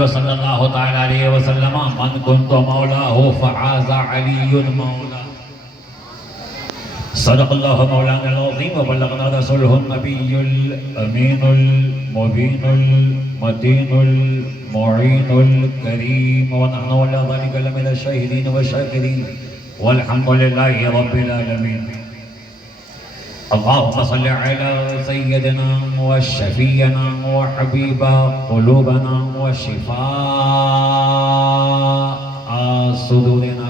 صلی اللہ تعالی علیہ وسلم من کنت مولاہ فعاز علی مولا صدق اللہ مولانا العظیم وبلغنا رسوله النبی الامین المبین المتین المعین الکریم ونحن على ذلك لمن الشاهدین والشاکرین والحمد للہ رب العالمین. اللهم صل على سيدنا وشفينا وحبيب قلوبنا وشفاء صدورنا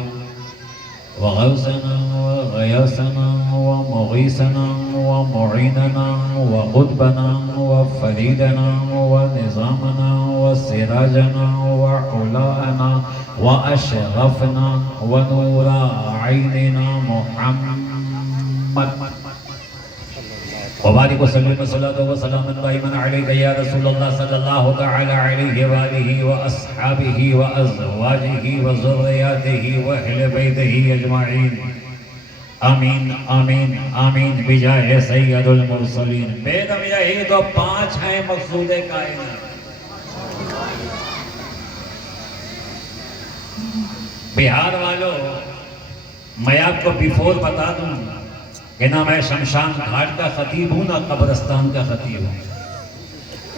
وغوثنا وغياثنا ومغيثنا ومعيننا وقطبنا وفريدنا ونظامنا وسراجنا وعلاءنا وأشرفنا ونور عيننا محمد وبارك وسلم صلاة وسلام دائما عليك يا رسول الله صلى الله تعالى عليه وآله وأصحابه وأزواجه وذرياته وأهل بيته أجمعين آمین آمین آمین بجاہ سید المرسلین. بیدم یہی تو 5 ہیں مقصود کائنات. بہار والوں میں آپ کو بیفور بتا دوں کہ نہ میں شمشان گھاٹ کا خطیب ہوں نہ قبرستان کا خطیب ہوں.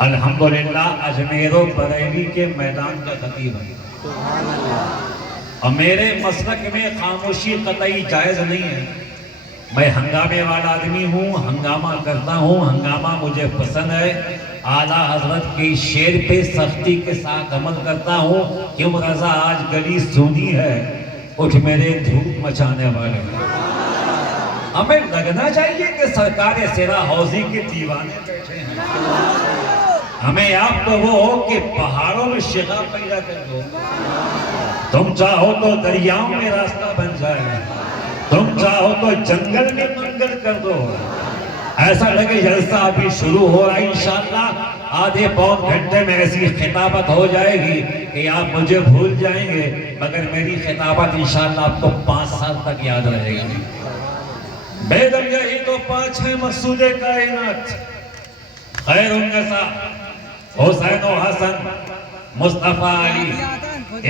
الحمدللہ اجمیر و بریلی کے میدان کا خطیب ہوں. اور میرے مسلک میں خاموشی قطعی جائز نہیں ہے. میں ہنگامے والا آدمی ہوں، ہنگامہ کرتا ہوں، ہنگامہ مجھے پسند ہے. اعلیٰ حضرت کی شعر پہ سختی کے ساتھ عمل کرتا ہوں. کیوں رضا آج گلی سونی ہے، اٹھ میرے دھوپ مچانے والے. ہمیں لگنا چاہیے کہ سرکار سیرا حوضی کے دیوانے بیٹھے ہیں. ہمیں آپ تو وہ ہو کہ پہاڑوں میں شغا پیدا کر دو. تم چاہو تو دریاؤں میں راستہ بن جائے، تم چاہو تو جنگل میں منگل کر دو. ایسا لگے جلسہ ابھی شروع ہو رہا ہے. انشاءاللہ آدھے پون گھنٹے میں ایسی خطابت ہو جائے گی کہ آپ مجھے بھول جائیں گے، مگر میری خطابت انشاءاللہ آپ کو 5 سال تک یاد رہے گی. بیدم یہی تو 5 ہیں مقصود کائنات. خیر النساء حسین و حسن مصطفیٰ علی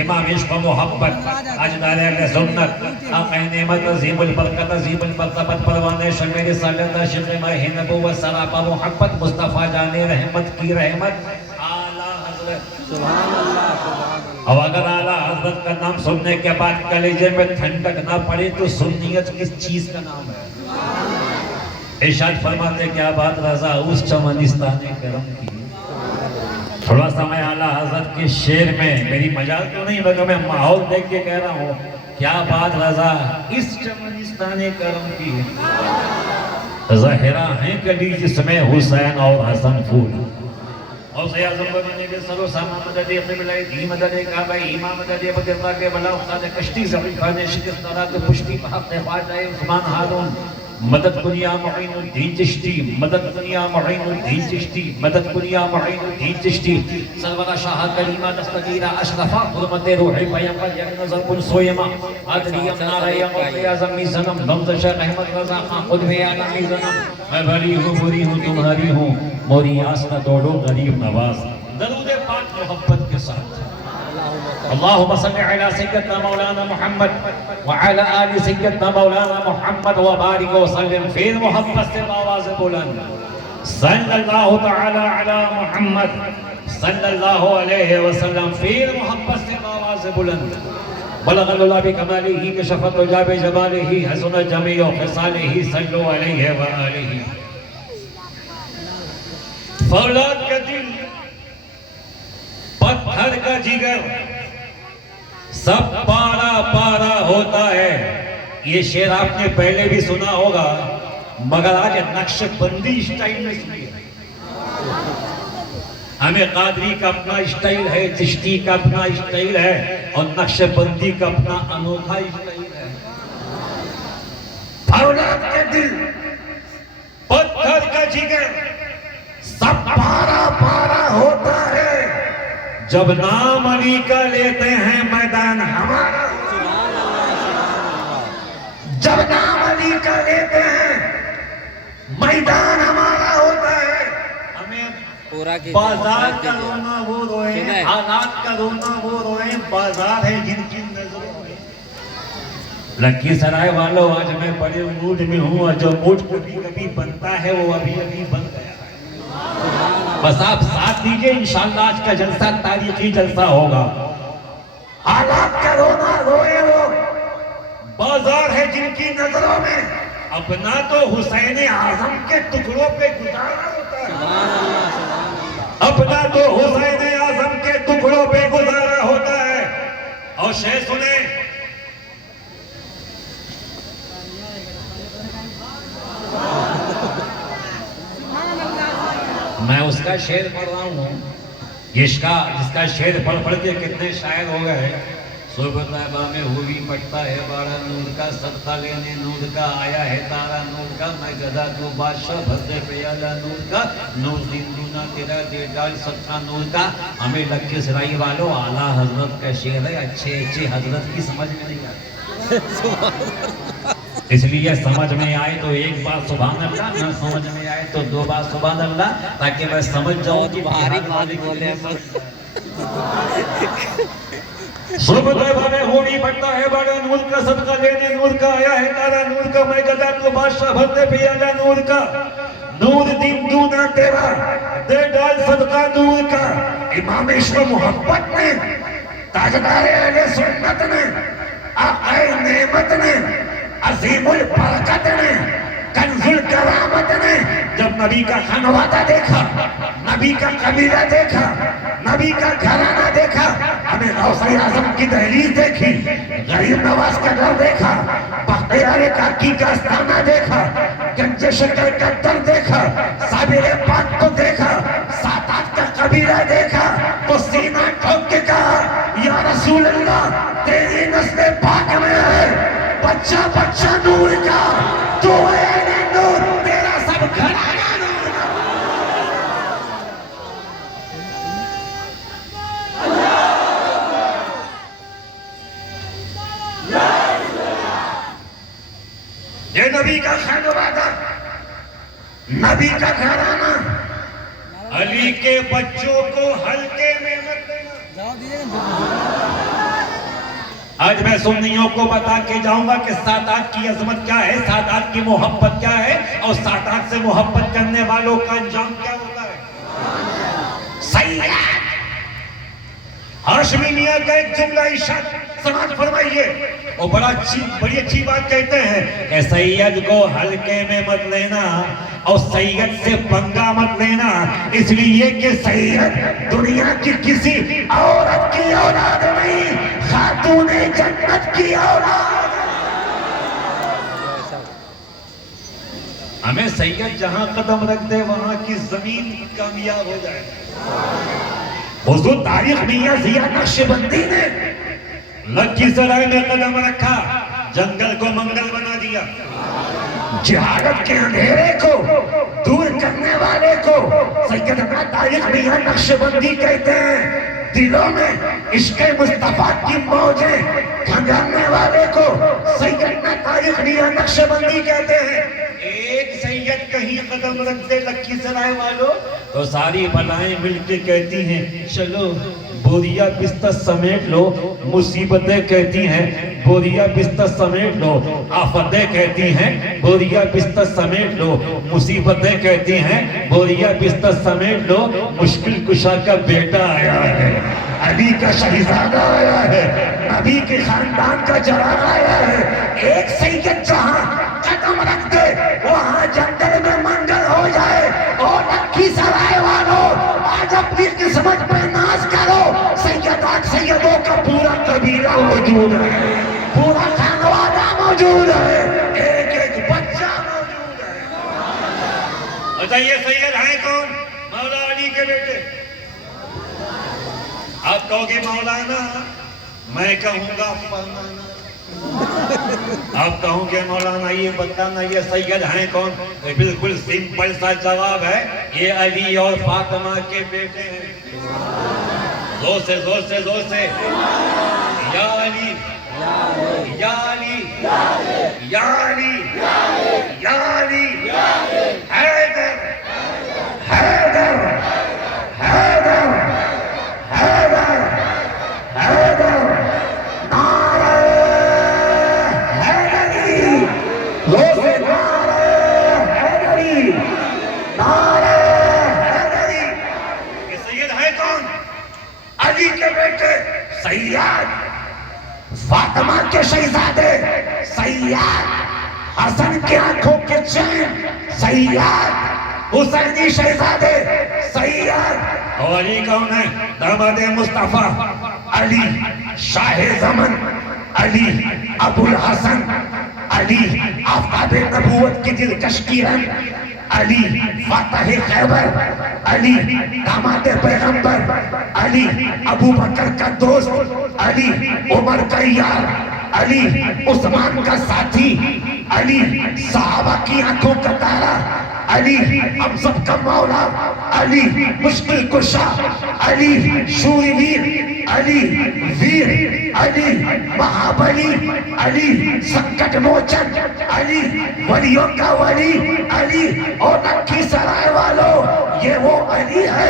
امام عشق و محبت اجدار اہل سنت آقا نعمت عظیم البرکت عظیم المرتبت پروان شمیر سالت عاشق ماہ نبوت سراپا محبت مصطفیٰ جان رحمت کی رحمت اعلیٰ حضرت. اور اگر اعلیٰ حضرت کا نام سننے کے بعد کلیجے میں ٹھنڈک نہ پڑے تو سنیت کس چیز کا نام ہے؟ ارشاد فرماتے کیا بات رضا اس چمنستان کرم کی. تھوڑا سا میں اعلیٰ حضرت کے شعر میں میری مجال تو نہیں مگر میں ماحول دیکھ کے کہہ رہا ہوں کیا بات رضا اس چمنستان کرم کی. ظاہرہ ہیں کلی جس میں حسین اور حسن پھول. اور سیاضم بنانے کے سر و سامان مدد قبلہ دی مدد کعبہ امام مدد بدرہ کے بلا اختاد کشتی ضعیفہ نے شکست دارا کے پشتی بحق خواجہ عثمان ہارون مدد کنیا معین الدین چشتی مدد کنیا معین الدین چشتی مدد کنیا معین الدین چشتی سرورہ شاہ کریمہ دستگیرہ اشرفہ حرمت روحی پیمبر یک نظر کن سویمہ عدلی امنارہ یا زمی زنم نمز شیخ احمد رضا خان خود میں عالمی زنم میں بری ہوں بری ہوں تمہاری ہوں موری آس نہ توڑو غریب نواز. درود پاک محبت کے ساتھ اللہم صلی علی سیدنا مولانا محمد وعلی آل سیدنا مولانا محمد وبارک وسلم. پھر محبت سے آواز بلند صلی اللہ تعالی علی محمد صلی اللہ علیہ وسلم. پھر محبت سے آواز بلند بلغ اللہ بکمالہ کشفت جاب جمالہ حسن جمیع خصالہ صلو علیہ وآلہ. فولاد کا دل پتھر کا جگر سب پارا پارا ہوتا ہے. یہ شعر آپ نے پہلے بھی سنا ہوگا مگر آج نقش بندی اسٹائل میں سنیے. ہمیں قادری کا اپنا اسٹائل ہے، چشتی کا اپنا اسٹائل ہے اور نقش بندی کا اپنا انوکھا اسٹائل ہے. اولاد کے دل پتھر کا جگر سب پارا پارا ہوتا ہے. جب نام علی کا لیتے ہیں میدان ہمارا. جب نام علی کا لیتے ہیں میدان ہمارا ہوتا ہے. ہمیں بازار کا رونا وہ روئے، حالات کا رونا وہ روئے، بازار ہے جن کی نظروں میں۔ لکی سرائے والوں آج میں بڑے موڈ میں ہوں، اور جو موڈ کبھی کبھی بنتا ہے وہ ابھی ابھی بن گیا ہے۔ بس آپ ساتھ دیجئے، انشاءاللہ آج کا جلسہ تاریخی جلسہ ہوگا۔ حالات کا رونا روئے وہ بازار ہے جن کی نظروں میں، اپنا تو حسین اعظم کے ٹکڑوں پہ گزارا ہوتا ہے، اپنا تو حسین اعظم کے ٹکڑوں پہ گزارا ہوتا ہے۔ اور شعر سنیں، میں اس کا شعر پڑھ رہا ہوں جس کا شعر پڑھ پڑھ کے کتنے شاعر ہو گئے۔ صبح طیبہ میں ہوئی پڑتا ہے بارہ نور کا، صدقہ لینے نور کا، آیا ہے تارا نور کا، میں گدا تو بادشاہ بھرتے پیالہ نور کا، نور دین دونا تیرا دے ڈال صدقہ نور کا۔ ہمیں لکی سرائی والوں اعلیٰ حضرت کا شعر ہے، اچھے اچھے حضرت کی سمجھ میں نہیں آتی، اس لیے سمجھ میں آئے تو ایک بار سبحان اللہ، نہ سمجھ میں آئے تو دو بار سبحان اللہ، تاکہ میں سمجھ جاؤں کہ بہاری مالک بولے صبح طیبہ میں ہوئی پڑتا ہے بڑا نور کا، صدقہ لینے نور کا، آیا ہے تارا نور کا، میں گدا تو بادشاہ بھرتے پیالہ نور کا، نور دین دونا تیرا دے ڈال صدقہ نور کا۔ امام عشق محبت نے، تاجدار اہل سنت نے، آقا نعمت نے، عظیم البرکت نے، کنز الکرامت نے جب نبی کا خانوادہ دیکھا، نبی کا قبیلہ دیکھا، نبی کا گھرانہ دیکھا، ہمیں غوث اعظم کی دہلیز دیکھی، غریب نواز کا گھر دیکھا، بختیار کاکی کا استانہ دیکھا، گنج شکر کا در دیکھا، صابر پاک کو دیکھا، سادات کا قبیلہ دیکھا، تو سینہ ٹھوک کے کہا یا رسول اللہ تیری نسل پاک میں ہے بچہ بچہ نور کا، تو ہے نور، تیرا سب گھرانہ نور کا۔ یہ نبی کا خانوادہ، نبی کا گھرانہ، علی کے بچوں کو ہلکے میں مت دینا۔ آج میں سنیوں کو بتا کے جاؤں گا کہ سادات کی عظمت کیا ہے، سادات کی محبت کیا ہے، اور سادات سے محبت کرنے والوں کا انجام کیا ہوتا ہے۔ سید ہاشمی میاں کا ایک جملہ ارشاد سماعت فرمائیے، وہ بڑی اچھی بات کہتے ہیں کہ سید کو ہلکے میں مت لینا اور سید سے پنگا مت لینا، اس لیے کہ سید دنیا کی کسی عورت کی اولاد نہیں، خاتون جنت کی اولاد۔ ہمیں سید جہاں قدم رکھ دے وہاں کی زمین کامیاب ہو جائے۔ حضور تاریخ میاں ضیاء نقشبندی نے لکی سرائے میں قدم رکھا، جنگل کو منگل بنا دیا، جہالت کے اندھیرے کو دور کرنے والے کو سیدنا تاریخ میاں نقشبندی کہتے ہیں، دلوں میں عشق مصطفیٰ کی موجیں کھنگانے والے کو سیدنا تاریخ میاں نقشبندی کہتے ہیں۔ ایک سید کہیں قدم رکھ دے لکی سرائے والوں تو ساری بلائیں مل کے کہتی ہیں چلو بوریا بستر سمیٹ لو، مصیبتیں کہتی ہیں بوریا بستر سمیٹ لو، آفتیں کہتی ہیں بوریا بستر سمیٹ لو، مصیبتیں کہتی ہیں بوریا بستر سمیٹ لو، مشکل کشا کا بیٹا آیا ہے، علی کا شہزادہ آیا ہے، نبی کے خاندان کا چراغ آیا ہے۔ ایک سید جہاں قدم رکھ دے وہاں جنگل میں منگل ہو جائے۔ اور لکی سرائے والوں آج اپنی قسمت پہ ناز کرو، سیدات سیدوں کا پورا قبیلہ موجود ہے، پورا خانوادہ موجود ہے، ایک ایک بچہ موجود ہے۔ بتائیے سید ہیں کون؟ مولا علی کے بیٹے۔ آپ کہو گے مولانا، میں کہوں گا فرمانا۔ آپ کہوں گے مولانا یہ بتانا یہ سید ہیں کون؟ بالکل سمپل سا جواب ہے، یہ علی اور فاطمہ کے بیٹے ہیں۔ زور سے زور سے زور سے، یا علی یا علی یا علی یا علی، حیدر حیدر علی کے بیٹے سیاد، فاطمہ کے شہزادے سیاد، حسن کی آنکھوں کے چین سیاد، حسینی شہزادے سیاد۔ اور علی کون ہے؟ داماد مصطفیٰ علی شاہ زمن، علی ابو الحسن، علی آفتاب نبوت کی دلکش کرن، علی فاتح خیبر، علی داماد پیغمبر، علی ابو بکر کا دوست، علی عمر کا یار، علی عثمان کا ساتھی، علی صحابہ کی آنکھوں کا تارا، علی ہم سب کا مولا، علی مشکل کشا، علی شورویر، علی ویر، علی مہابلی، علی سنکٹ موچن، علی ولیوں کا ولی، علی اور لکھی سرائے والوں، یہ وہ علی ہے،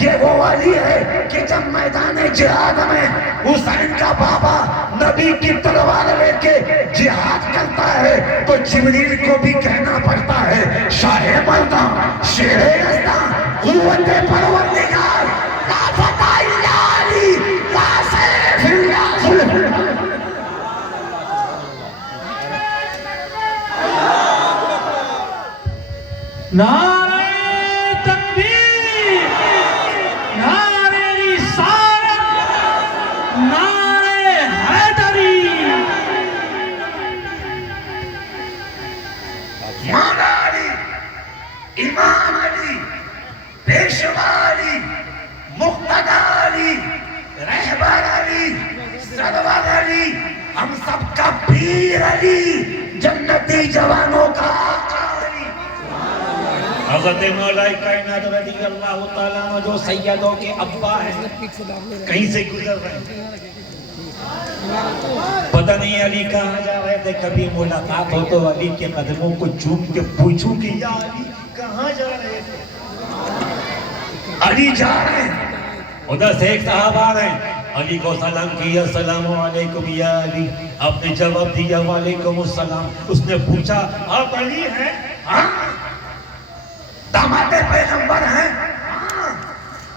یہ وہ علی ہے کہ جب میدان جہاد میں حسین کا بابا نبی کی تلوار لے کے جہاد کرتا ہے تو جبریل کو بھی کہنا پڑتا ہے شاہ مردہ شیر یزدہ قوت پروردگار لا فتح الا علی لا سیف الا ظلم۔ نعرہ تکبیر، نعرہ رسالت، نعرہ حیدری۔ مولا علی، امام علی، پیشوا علی، مقتدی علی، رہبر علی، سرور علی، ہم سب کا پیر علی، جنتی جوانوں کا آقا علی۔ حضرت مولا کائنات رضی اللہ تعالیٰ عنہ جو سیدوں کے ابا ہیں کہیں سے گزر رہے ہیں، پتہ نہیں علی کہاں جا رہے تھے، کبھی ملاقات ہو تو علی کے قدموں کو چوم کے پوچھوں کہ یا علی کہاں جا رہے تھے؟ علی جا رہے ہیں، ادھر سے ایک صاحب آ رہے ہیں، علی کو سلام کیا، السلام علیکم یا علی، آپ نے جواب دیا وعلیکم السلام۔ اس نے پوچھا آپ علی ہیں؟ ہاں داماد پیغمبر ہیں، ہاں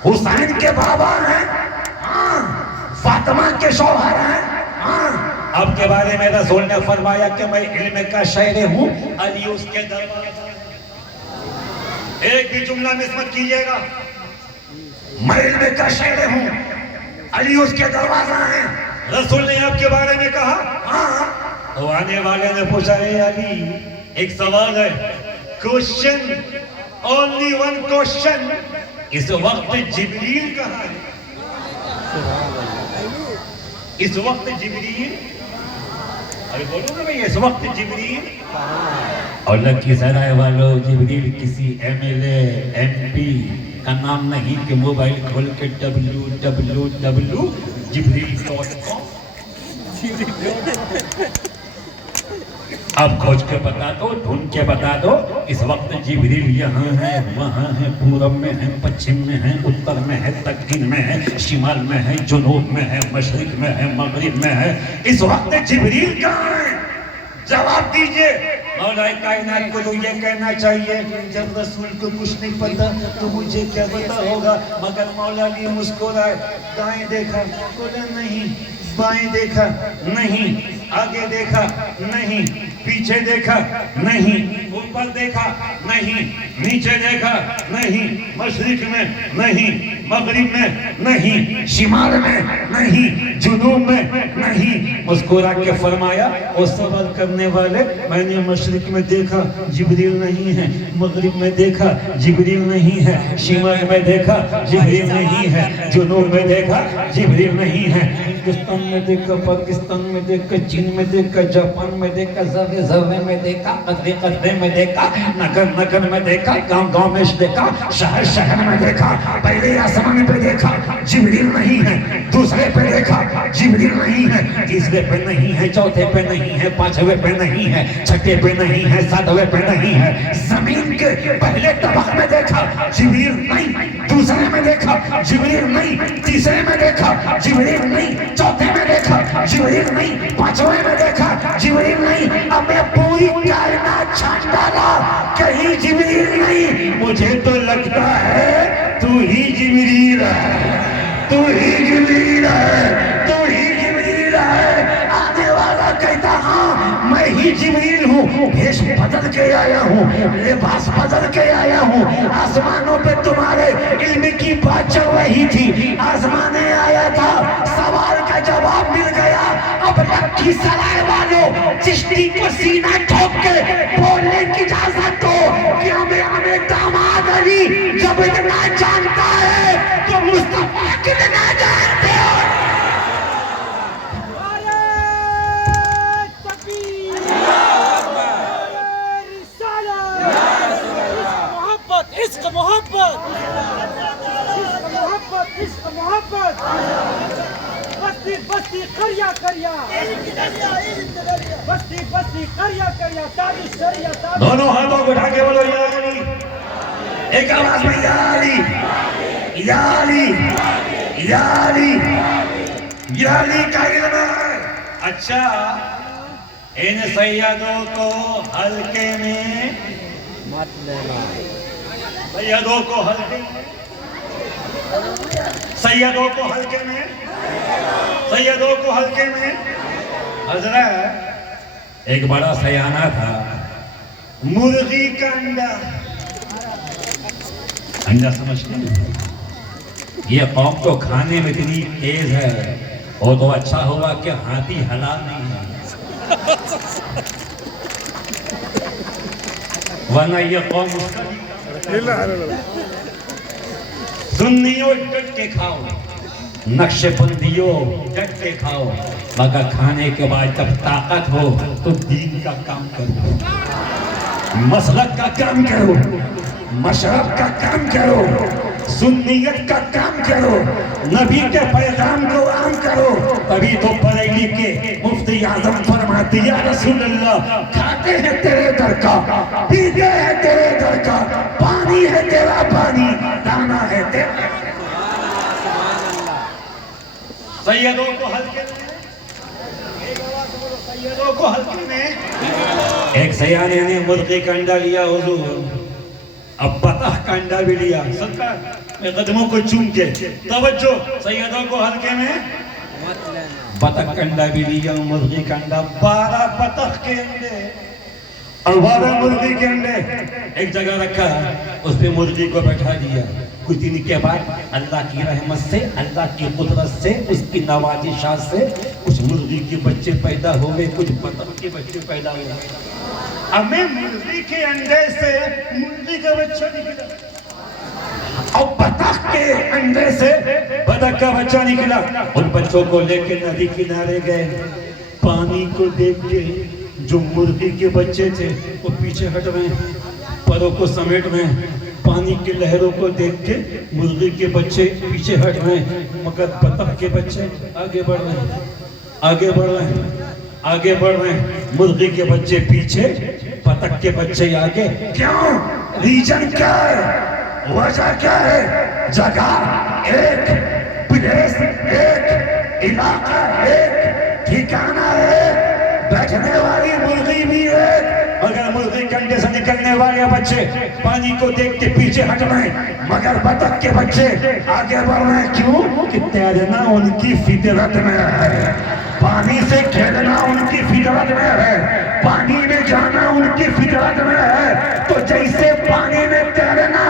حسین کے بابا ہیں، ہاں فاطمہ کے شوہر ہیں، ہاں آپ کے بارے میں رسول نے فرمایا کہ میں علم کا شہر ہوں، علی اس کے دروازہ۔ ایک بھی جملہ مس مت کیجئے گا، میں علم کا شہر ہوں، علی اس کے دروازہ ہیں۔ رسول نے آپ کے بارے میں کہا۔ ہاں تو آنے والے نے پوچھا اے علی ایک سوال ہے، کوشچن، اونلی ون کوشچن، اس وقت جبریل کہاں ہے؟ اس وقت جبریل، ارے بولو نا بھئی، اس وقت جبریل اور لکی سرائے والوں، جبریل کسی M L A M P کا نام نہیں کہ موبائل کھول کے www jibril.com آپ کھوج کے بتا دو، ڈھونڈ کے بتا دو، اس وقت جبریل یہاں ہے، وہاں ہے، پورب میں ہے، پچھم میں ہے، اتر میں ہے، دکن میں ہے، شمال میں ہے، جنوب میں ہے، مشرق میں ہے، مغرب میں ہے، اس وقت جبریل کہاں ہے؟ جواب دیجئے۔ مولا کائنات کو تو یہ کہنا چاہیے جب رسول کو کچھ نہیں پتا تو مجھے کیا پتا ہوگا، مگر مولا بھی مسکرائے، دائیں دیکھا بولا نہیں، بائیں دیکھا نہیں، آگے دیکھا نہیں، پیچھے دیکھا نہیں، اوپر دیکھا نہیں، نیچے دیکھا نہیں، مشرق میں نہیں، مغرب میں نہیں، شمال میں نہیں، جنوب میں نہیں، مسکرا کے فرمایا وہ سوال کرنے والے، میں نے مشرق میں دیکھا جبریل نہیں ہے، مغرب میں دیکھا جبریل نہیں ہے، شمال میں دیکھا جبریل نہیں ہے، جنوب میں دیکھا جبریل نہیں ہے، ہندوستان میں دیکھا، پاکستان میں دیکھا، چین میں دیکھا، جاپان میں دیکھا، ذرے ذرے میں دیکھا، قطرے قطرے میں دیکھا، نگر نگر میں دیکھا، گاؤں گاؤں میں دیکھا، شہر شہر میں دیکھا، پہلے آسمان پہ دیکھا جبریل نہیں ہے، دوسرے پہ دیکھا جبریل نہیں ہے، تیسرے پہ نہیں ہے، چوتھے پہ نہیں ہے، پانچویں پہ نہیں ہے، چھٹے پہ نہیں ہے، ساتویں پہ نہیں ہے، زمین کے پہلے طبق میں دیکھا جبریل نہیں، دوسرے میں دیکھا جبریل نہیں، تیسرے میں دیکھا جبریل نہیں، چوتھے میں دیکھا جبریل نہیں، پانچویں میں دیکھا جبریل نہیں، اب میں پوری کائنات چھان ڈالا کہیں جبریل نہیں، مجھے تو لگتا ہے تو ہی جبریل ہے۔ تو ہی جبریل ہے، تو ہی جبریل ہے۔ آنے والا کہتا ہاں میں ہی جبریل ہوں، بھیش بدل کے آیا ہوں، لباس بدل کے آیا ہوں۔ آسمانوں پہ تمہارے علم کی بات چل رہی تھی، آسمانے آیا تھا، سوال کا جواب مل گیا۔ اب لکھی سرائے والوں چشتی کو سینہ ٹھوک کے بولنے کی اجازت دو کہ ہمیں داماد علی جب اتنا جانتا ہے تو مصطفیٰ کتنا جانتے ہو؟ عشق محبت عشق محبت بستی بستی قریا قریا بستی بستی قریا قریا تاج الشریعہ تاج دونوں ہاتھوں کو اٹھا کے بولو یا علی، ایک آواز میں یا علی، یا علی، یا علی، یا علی کا علم ہے۔ اچھا ان سیدوں کو حلقے میں، سیدوں کو حلقے میں، سیدوں کو حلقے میں، سیدوں کو حلقے میں، حضرت ایک بڑا سیانہ تھا، مرغی کا انڈا، انڈا سمجھتے ہیں؟ یہ قوم تو کھانے میں اتنی تیز ہے، وہ تو اچھا ہوا کہ ہاتھی حلال نہیں ہے، ورنہ یہ قوم اس کا سنیوں ڈٹ کے کھاؤ، نقش بندیوں ڈٹ کے کھاؤ، مگر کھانے کے بعد جب طاقت ہو تو دین کا کام کرو، مسلک کا کام کرو، مشرب کا کام کرو، سنیت کا کام کرو، نبی کے پیغام کو عام کرو۔ تبھی تو بریلی کے مفتی اعظم فرماتے یا رسول اللہ، کھاتے ہیں تیرے در کا، پیتے ہیں تیرے در کا، پانی ہے تیرا پانی، دانا ہے تیرا۔ سیدوں کو حلقے میں، ایک آواز بولو، سیدوں کو حلقے میں۔ ایک سیانے نے مرغی کا انڈا لیا حضور، اب بطخ کا انڈا بھی لیا، سرکار میں قدموں کو چوم کے توجہ، سیدوں کو حلقے میں، بطخ کا انڈا بھی لیا، مرغی کا انڈا، 12 بطخ کے انڈے اور 12 مرغی کے انڈے ایک جگہ رکھا، اس پہ مرغی کو بیٹھا دیا۔ کچھ دن کے بعد اللہ کی رحمت سے، اللہ کی قدرت سے، اس کی نوازشات سے کچھ مرغی کے بچے پیدا ہوئے، کچھ بطخ کے بچے پیدا ہوئے۔ اب میں مرغی کے انڈے سے مرغی کا بچہ نکلا، اور بطخ کے انڈے سے بطخ کا بچہ نکلا۔ ان بچوں کو لے کے ندی کنارے گئے، پانی کو دیکھ کے جو مرغی کے بچے تھے وہ پیچھے ہٹ رہے ہیں، پروں کو سمیٹ رہے ہیں، پانی کی لہروں کو دیکھ کے مرغی کے بچے پیچھے ہٹ رہے ہیں، مگر بطخ کے بچے آگے بڑھ رہے ہیں، آگے بڑھ رہے ہیں، آگے بڑھ رہے ہیں، مرغی کے بچے پیچھے، بطخ کے بچے آگے۔ کیوں؟ ریجن کیا ہے؟ وجہ کیا ہے؟ جگہ ایک، پلیس ایک، علاقہ ایک، ٹھکانہ ایک، بیٹھنے والی مرغی بھی ایک، مگر مرغی کے انڈے سے نکلنے والے بچے پانی کو دیکھ کے پیچھے ہٹ رہے ہیں، مگر بطخ کے بچے آگے بڑھ رہے ہیں۔ کیوں؟ کہ تیرنا ان کی فطرت میں ہے، پانی سے کھیلنا ان کی فطرت میں ہے، پانی میں جانا ان کی فطرت میں ہے۔ تو جیسے پانی میں تیرنا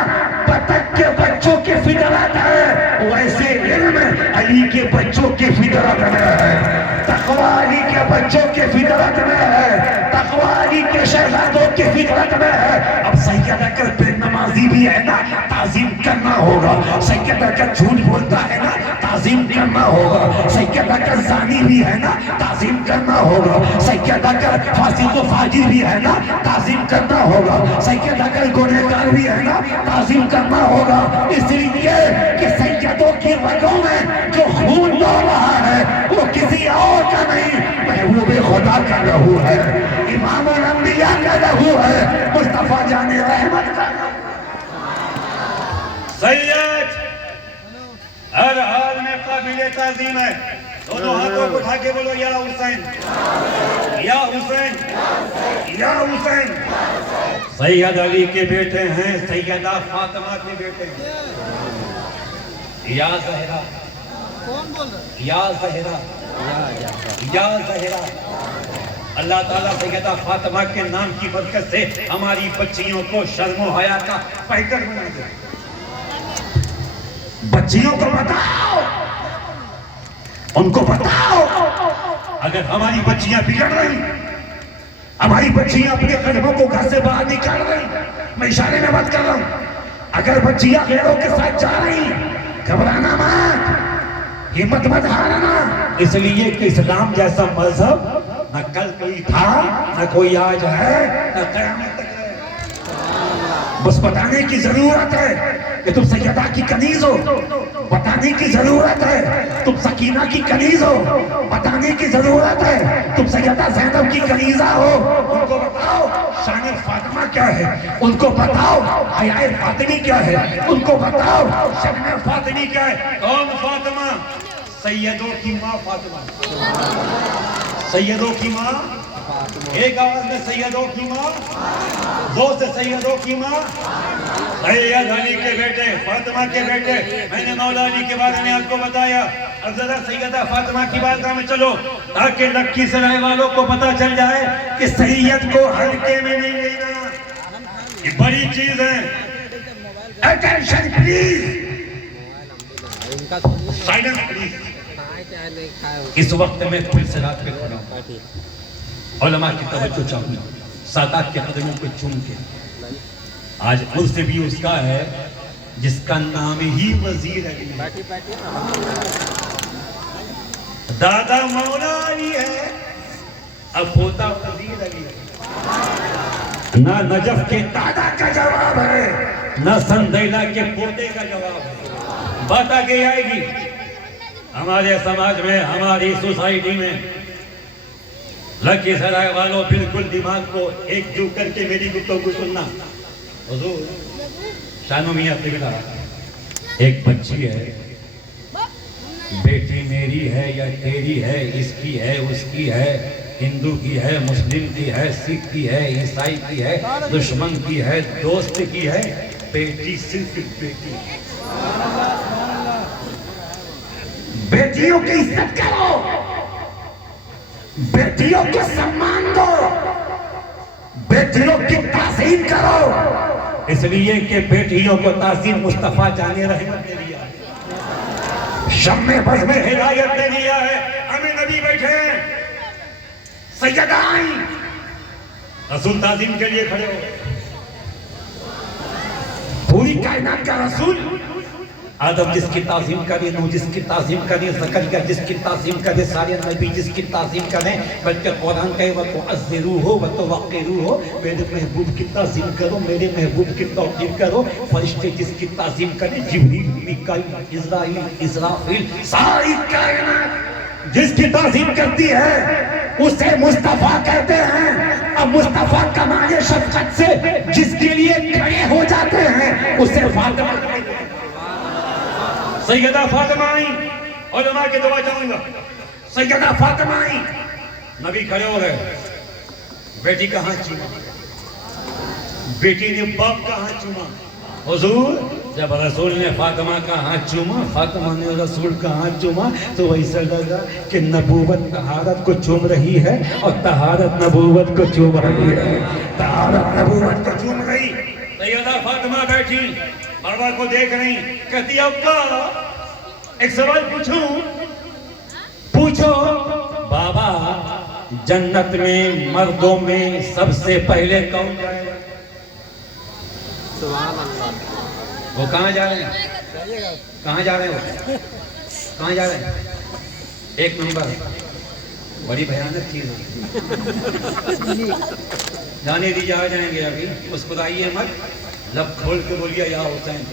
بطخ کے بچوں کی فطرت ہے، ویسے علم علی کے بچوں کی فطرت میں ہے، تقوی علی کے بچوں کی فطرت میں ہے، تقوی علی کے شہزادوں کی فطرت میں ہے۔ اب سید اگر بے نمازی بھی ہے نا، تعظیم کرنا ہوگا، سید اگر جھوٹ بولتا ہے نا، تعظیم کرنا ہوگا، سید اگر زانی بھی ہے نا، تعظیم کرنا ہوگا، سید اگر فاسق و فاجر بھی ہے نا، تعظیم کرنا ہوگا، سید اگر گنہگار بھی ہے نا، تعظیم کرنا ہوگا۔ اس لیے کہ سیدوں کی رگوں میں جو خون دوڑ رہا ہے وہ کسی اور کا نہیں، محبوب خدا کا لہو ہے، امام الانبیاء کا لہو ہے، مصطفیٰ جان رحمت کا لہو۔ سید ہر حال میں قابل تعظیم ہے، دونوں ہاتھوں کو اٹھا کے بولو یا حسین، یا حسین، یا حسین۔ سید علی کے بیٹے ہیں، سیدہ فاطمہ کے بیٹے ہیں، یا زہرا، یا زہرا یا زہرا، اللہ تعالیٰ سیدہ فاطمہ کے نام کی برکت سے ہماری بچیوں کو شرم و حیا کا پیکر بنا دے۔ بچیوں کو بتاؤ، ان کو بتاؤ، اگر ہماری بچیاں بگڑ رہی، ہماری بچیاں اپنے قدموں کو گھر سے باہر نکال رہی، میں اشارے میں بات کر رہا ہوں، اگر بچیاں غیروں کے ساتھ جا رہی، گھبرانا مت، ہمت مت ہارنا، اس لیے کہ اسلام جیسا مذہب نہ کل کوئی تھا، نہ کوئی آج ہے، نہ قیامت تک ہے۔ بس بتانے کی ضرورت ہے کہ تم سیدہ کی کنیز ہو، بتانے کی ضرورت ہے تم سکینہ کی کنیز ہو، بتانے کی ضرورت ہے تم سیدہ زینب کی کنیزہ ہو، ان کو بتاؤ شان فاطمہ کیا ہے، ان کو بتاؤ حیاء فاطمی کیا ہے، ان کو بتاؤ شان فاطمی کیا ہے۔ کون فاطمہ؟ سیدوں کی ماں فاطمہ، سیدوں کی ماں، ایک آواز میں سیدوں کی ماں، دو سے سیدوں کی ماں، سید علی کے بیٹے، فاطمہ کے بیٹے۔ میں نے مولا علی کے بارے میں آپ کو بتایا، اب ذرا سیدہ فاطمہ کی بارگاہ میں چلو تاکہ لکھی سرائے والوں کو پتا چل جائے کہ سید کو ہلکے میں نہیں لینا، یہ بڑی چیز ہے۔ Attention please, silence please. اس وقت میں پھر سے رات پہ کھڑا ہوں، علماء کی توجہ چاہوں گا، سادات کے قدموں کو چوم کے۔ آج ملک سے بھی اس کا ہے جس کا نام ہی وزیر علی، دادا مولا علی ہے، اب پوتا وزیر علی ہے۔ نہ نجف کے دادا کا جواب ہے، نہ سندیلہ کے پوتے کا جواب ہے۔ بات آگے آئے گی، ہمارے سماج میں، ہماری سوسائٹی میں لکی سرائے والوں بالکل دماغ کو ایک جو کر کے میری گفتگو سننا۔ حضور شانو میاں قبلہ، ایک بچی ہے، بیٹی میری ہے یا تیری ہے، اس کی ہے، اس کی ہے، ہندو کی ہے، مسلم کی ہے، سکھ کی ہے، عیسائی کی ہے، دشمن کی ہے، دوست کی ہے، بیٹی صرف ایک بیٹی ہے۔ بیٹیوں کی عزت کرو، بیٹیوں کو سمان دو، بیٹیوں کی تعظیم کرو، اس لیے کہ بیٹیوں کو تعظیم مصطفیٰ جانے رحمت نے دیا ہے، شمع بز میں ہدایت نے دیا ہے۔ ہمیں نبی بیٹھے ہیں، سیدہ آئیں، رسول تعظیم کے لیے کھڑے ہو، پوری کائنات کا رسول، آدم جس کی تعظیم کرے، نوح جس کی تعظیم کرے، زکریا جس کی تعظیم کرے، سارے نبی جس کی تعظیم کریں، بلکہ قرآن کہے وَتُعَزِّرُوهُ وَتُوَقِّرُوهُ، میرے محبوب کی تعظیم کرو، میرے محبوب کی توقیر کرو۔ فرشتے جس کی تعظیم کریں، جبریل، میکائیل، عزرائیل، اسرافیل، ساری کائنات جس کی تعظیم کرتی ہے اسے مصطفیٰ کہتے ہیں۔ اب مصطفیٰ کمائے شفقت سے جس کے لیے کھڑے ہو جاتے ہیں اسے فاطمہ کہتے ہیں۔ سیدہ فاطمہ آئیں، علماء کے دعا چاہوں گا، سیدہ فاطمہ آئیں، نبی کھڑے ہو گئے، بیٹی کہاں چوما، بیٹی نے باپ کا ہاتھ چوما۔ حضور جب رسول نے فاطمہ کا ہاتھ چوما، فاطمہ نے رسول کا ہاتھ چوما، تو ایسا لگا کہ نبوت طہارت کو چوم رہی ہے اور طہارت نبوت کو چوم رہی ہے، طہارت نبوت کو چوم رہی۔ سیدہ فاطمہ بیٹھی، بابا کو دیکھ رہی، کہتی ابا ایک سوال پوچھوں؟ پوچھو۔ بابا جنت میں مردوں میں سب سے پہلے کون جائے گا؟ سبحان اللہ۔ وہ کہاں جا رہے ہیں؟ کہاں جا رہے ہیں وہ؟ کہاں جا رہے ہیں؟ ایک نمبر بڑی بھیانک چیز ہے، جانے دی جا جائیں گے ابھی، مسکرائیے مت، لب کھول کے بولیے یا حسین،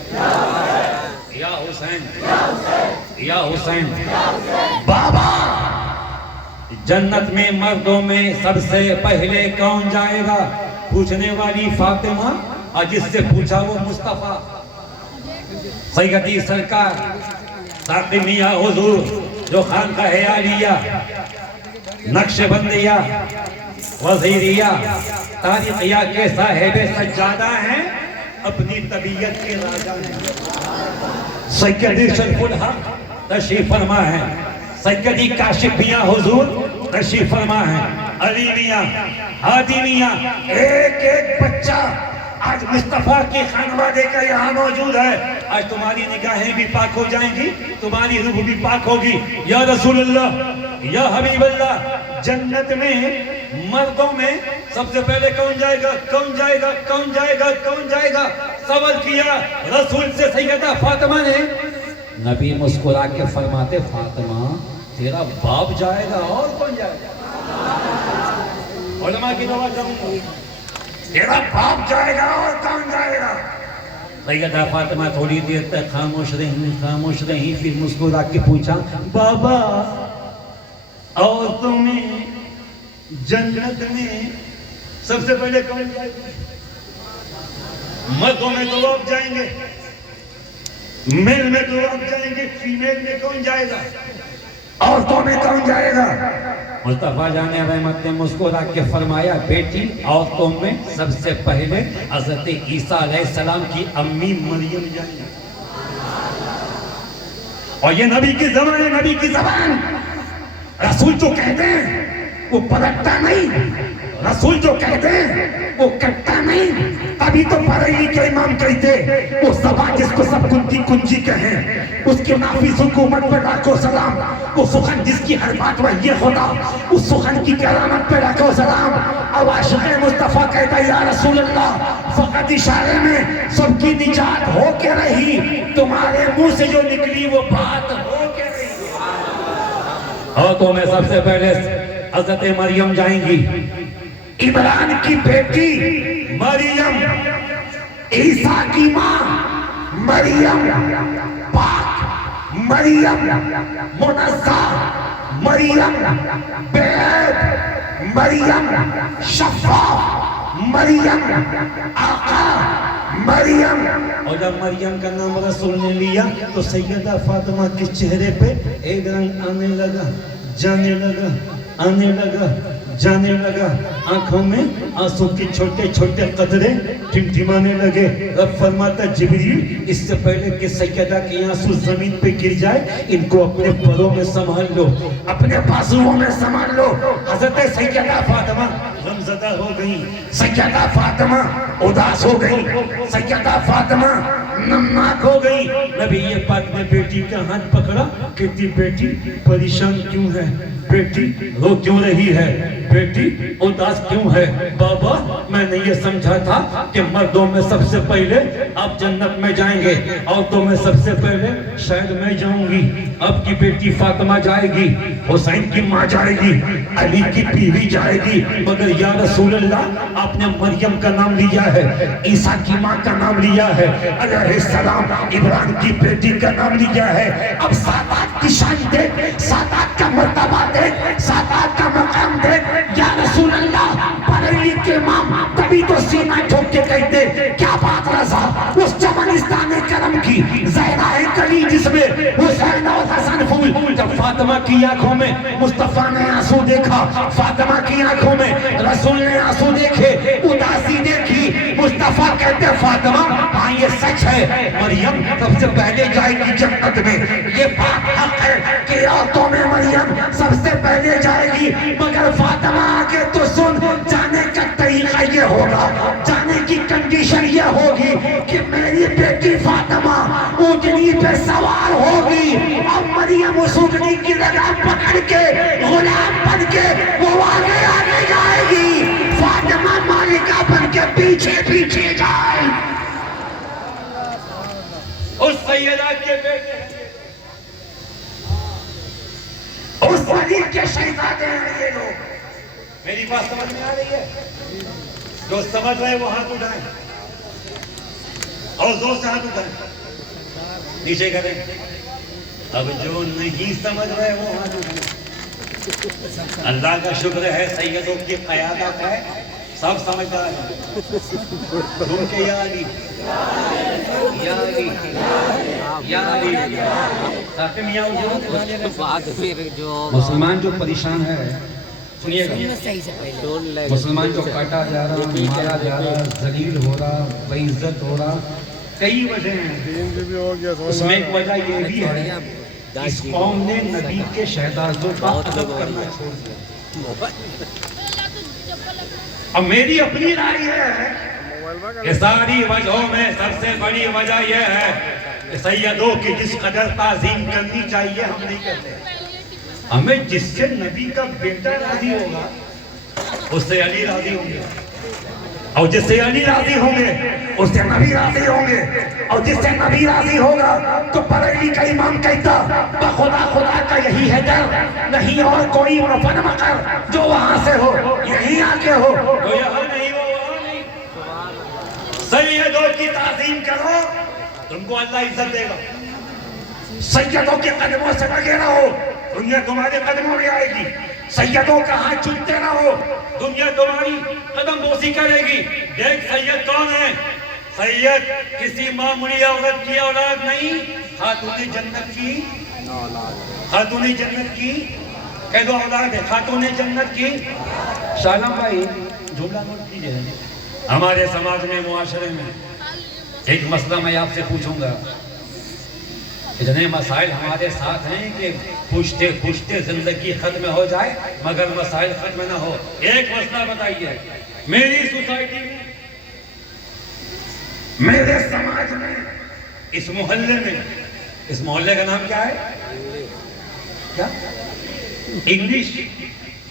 یا حسین، یا حسین۔ بابا جنت میں مردوں میں سب سے پہلے کون جائے گا؟ پوچھنے والی فاطمہ اور جس سے پوچھا وہ مصطفیٰ۔ سیدی سرکار ساقی میاں حضور جو خانقاہ عالیہ، نقش بندیہ، وزیریہ، تاریخیہ کے صاحب سجادہ ہیں، اپنی طبیعت کے راجہ ہیں۔ سید شریف الحق تشریف فرما ہے، سیدی کاشف میاں حضور تشریف فرما ہے، علی میاں، ہادی میاں، ایک ایک بچہ آج مصطفیٰ کے خانوادے کا یہاں موجود ہے. آج تمہاری نگاہیں بھی پاک ہو جائیں گی، تمہاری روح بھی پاک ہوگی. یا رسول اللہ، یا حبیب اللہ، جنت میں مردوں میں سب سے پہلے کون جائے گا؟ کون جائے گا؟ کون جائے گا؟ کون جائے گا؟ سوال کیا رسول سے سیدہ فاطمہ نے. نبی مسکرا کے فرماتے فاطمہ تیرا باپ جائے گا، اور کون جائے گا؟ علماء کی دعا کروں، تیرا باپ جائے گا اور کون جائے گا؟ سیدہ فاطمہ تھوڑی دیر تک خاموش رہی، پھر مسکرا کے پوچھا بابا عورتوں میں جنت میں سب سے پہلے کون جائے گا؟ مردوں میں تو آپ جائیں گے، میل میں تو آپ جائیں گے، فیمیل میں کون جائے گا؟ عورتوں میں کون جائے گا؟ مصطفیٰ جان رحمت نے مسکرا کے فرمایا بیٹی عورتوں میں سب سے پہلے حضرت عیسیٰ علیہ السلام کی امی مریم جائیں گی. اور یہ نبی کی زبان ہے، نبی کی زبان. رسول جو کہتے ہیں وہ پلٹتا نہیں، رسول جو کہتے ہیں وہ کٹتا نہیں. ابھی تو بریلی کے امام کہتے وہ زبان جس کو سب کنجی کنجی کہیں، اس کے نافذ حکومت پر لاکھوں سلام. وہ سخن جس کی ہر بات وحی خدا، اس سخن کی کرامت پر لاکھوں سلام. اب عاشق مصطفیٰ کہتا یا رسول اللہ فقط اشارے میں سب کی نجات ہو کے رہی، تمہارے منہ سے جو نکلی وہ بات ہو کے رہی. عورتوں میں سب سے پہلے حضرت مریم جائیں گی، عمران کی بیٹی مریم، عیسیٰ کی ماں مریم، پاک مریم، منزہ مریم، بیعت مریم، شفاف مریم، آقا مریم. اور جب مریم کا نام رسول نے لیا تو سیدہ فاطمہ کے چہرے پہ ایک رنگ آنے لگا، جانے لگا، آنے لگا، جانے لگا. آنکھوں میں آنسوں کے چھوٹے چھوٹے قطرے ٹمٹمانے لگے. رب فرماتا جبریل اس سے پہلے کہ سیدہ کے آنسو زمین پہ گر جائے ان کو اپنے پروں میں سنبھال لو، اپنے بازوؤں میں سنبھال لو. حضرت سیدہ فاطمہ غمزدہ ہو گئی، سیدہ فاطمہ اداس ہو گئی، سیدہ فاطمہ نمناک ہو گئی. نبی یہ پاک نے بیٹی کا ہاتھ پکڑا، کہتی بیٹی پریشان کیوں ہے؟ بیٹی رو کیوں رہی ہے؟ بیٹی اداس کیوں ہے؟ بابا میں نے یہ سمجھا تھا کہ مردوں میں سب سے پہلے آپ جنت میں جائیں گے، عورتوں میں سب سے پہلے شاید میں جاؤں گی. آپ کی بیٹی فاطمہ جائے گی، حسین کی ماں جائے گی، علی کی بیوی جائے گی. مگر یا رسول اللہ آپ نے مریم کا نام لیا ہے، عیسیٰ کی ماں کا نام لیا ہے، علیہ السلام عمران کی بیٹی کا نام لیا ہے. اب سادات کی شان دیکھ، سادات کا مرتبہ دیکھ، سادات کا مقام دیکھ. یا رسول اللہ بریلی کے امام تبھی تو سینہ ٹھوک کے کہتے کیا بات رضا اس چمنستان کرم کی زہرا کلی جس میں حسین اور حسن پھول. جب فاطمہ کی آنکھوں میں مصطفیٰ نے آنسو دیکھا، فاطمہ کی آنکھوں میں رسول نے آنسو دیکھے، اداسی دیکھی. مصطفیٰ کہتے فاطمہ ہاں یہ سچ ہے، مریم سب سے پہلے جائے گی جنت میں. یہ بات حق ہے کہ عورتوں میں مریم سب سے پہلے جائے گی. مگر فاطمہ آگے تو سن، جانے کا طریقہ یہ ہوگا، جانے کی کنڈیشن یہ ہوگی کہ میری بیٹی فاطمہ اونٹنی پہ سوار ہوگی اور مریم اس اونٹنی کی لگام پکڑ کے غلام بن کے وہ آگے آگے جائے گی، فاطمہ مالکہ بن کے پیچھے پیچھے جائے. اس سیدہ کے بیٹے اس ولی کے شہزادے ہیں یہ لوگ. میری بات سمجھ میں آ رہی ہے؟ جو سمجھ رہے وہ ہاتھ اٹھائیں اور زور سے ہاتھ اٹھائیں، نیچے کریں. اب جو نہیں سمجھ رہے وہ ہاتھ اٹھائیں. اللہ کا شکر ہے سیدوں کی قیادت ہے، سب سمجھدار ہیں. تم کے یا علی یا علی یا علی خاتم یا مسلمان جو پریشان ہے سنیے گا، مسلمان جو کاٹا جا رہا، مارا جا رہا، ذلیل ہو رہا، بے عزت ہو رہا، کئی وجہ ہیں. اس میں ایک وجہ یہ بھی ہے اس قوم نے نبی کے شہزادوں کا ادب کرنا چھوڑ دیا. اب میری اپنی رائے ہے کہ ساری وجہوں میں سب سے بڑی وجہ یہ ہے کہ سیدوں کی جس قدر تعظیم کرنی چاہیے ہم نہیں کرتے. ہمیں جس سے نبی کا بیٹا راضی ہوگا اس سے علی راضی ہوں گے, اور جس سے علی راضی ہوں گے اس سے نبی راضی ہوں گے, اور جس سے نبی راضی ہوگا تو بریلی کا امام کہتا بخدا خدا کا یہی ہے ڈر, نہیں اور کوئی مفن مکر جو وہاں سے ہو یہیں آ کے ہو. تو یہاں نہیں ہو وہاں نہیں. سیدوں کی تعظیم کرو تم کو اللہ عزت دے گا. سیدوں کے قدموں سے لگے رہو دنیا تمہارے قدموں میں آئے گی. سیدوں کا ہاتھ چومتے رہو دنیا تمہاری قدم بوسی کرے گی. دیکھ سید کون ہے؟ سید کسی معمولی عورت کی اولاد نہیں, خاتون جنت کی. خاتون جنت کی کہہ دو اولاد ہے خاتون جنت کی. شالم بھائی جملہ نوٹ کیجئے, ہمارے سماج میں معاشرے میں ایک مسئلہ میں آپ سے پوچھوں گا. اتنے مسائل ہمارے ساتھ ہیں کہ پوچھتے پوچھتے زندگی ختم ہو جائے مگر مسائل ختم نہ ہو. ایک مسئلہ بتائیے, میری سوسائٹی میں, میرے سماج میں, اس محلے میں, اس محلے کا نام کیا ہے؟ کیا؟ انگلش.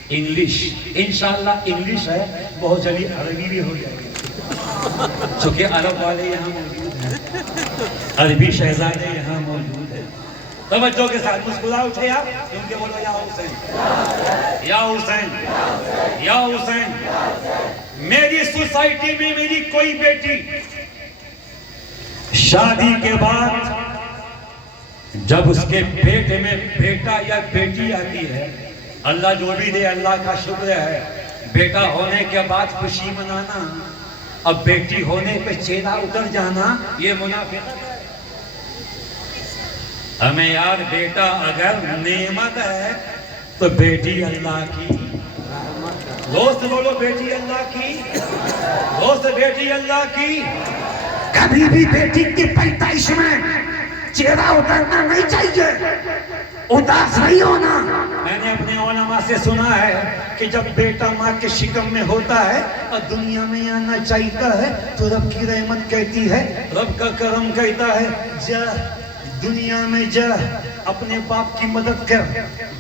انگلش انشاءاللہ انگلش ہے, بہت جلدی عربی بھی ہو جائے گی چونکہ عرب والے یہاں موجود ہیں, عربی شہزادے یہاں موجود ہیں. توجہ کے ساتھ مسکرا اٹھے آپ کیونکہ بولو یا حسین یا حسین یا حسین. میری سوسائٹی میں میری کوئی بیٹی شادی کے بعد جب اس کے بیٹے میں بیٹا یا بیٹی آتی ہے, اللہ جو بھی دے اللہ کا شکر ہے. بیٹا ہونے کے بعد خوشی منانا, اب بیٹی ہونے پہ چہرہ اتر جانا, یہ منافقت ہے. ہمیں یار بیٹا اگر نعمت ہے تو بیٹی اللہ کی. دوست بولو بیٹی اللہ کی, دوست بیٹی اللہ کی. کبھی بھی بیٹی کی پیدائش میں چہرہ اترنا نہیں چاہیے, اداس نہیں ہونا. میں نے اپنے علماء سے سنا ہے کہ جب بیٹا ماں کے شکم میں ہوتا ہے اور دنیا میں آنا چاہتا ہے تو رب کی رحمت کہتی ہے, رب کا کرم کہتا ہے جا دنیا میں جا اپنے باپ کی مدد کر,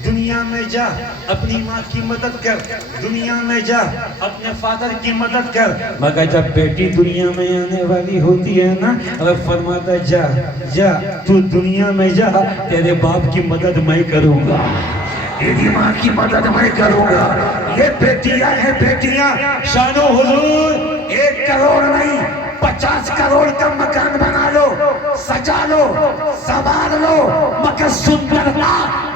دنیا میں جا اپنی ماں کی مدد کر, دنیا میں جا اپنے فادر کی مدد کر. مگر جب بیٹی دنیا میں آنے والی ہوتی ہے نا, رب فرماتا جا جا تو دنیا میں جا, تیرے باپ کی مدد میں کروں گا, تیری ماں کی مدد میں کروں گا. یہ بیٹیاں ہیں بیٹیاں. شان و حضور 1 کروڑ نہیں 50 کروڑ کا مکان بنا لو, سجا لو, سنوار لو, مگر سندرتا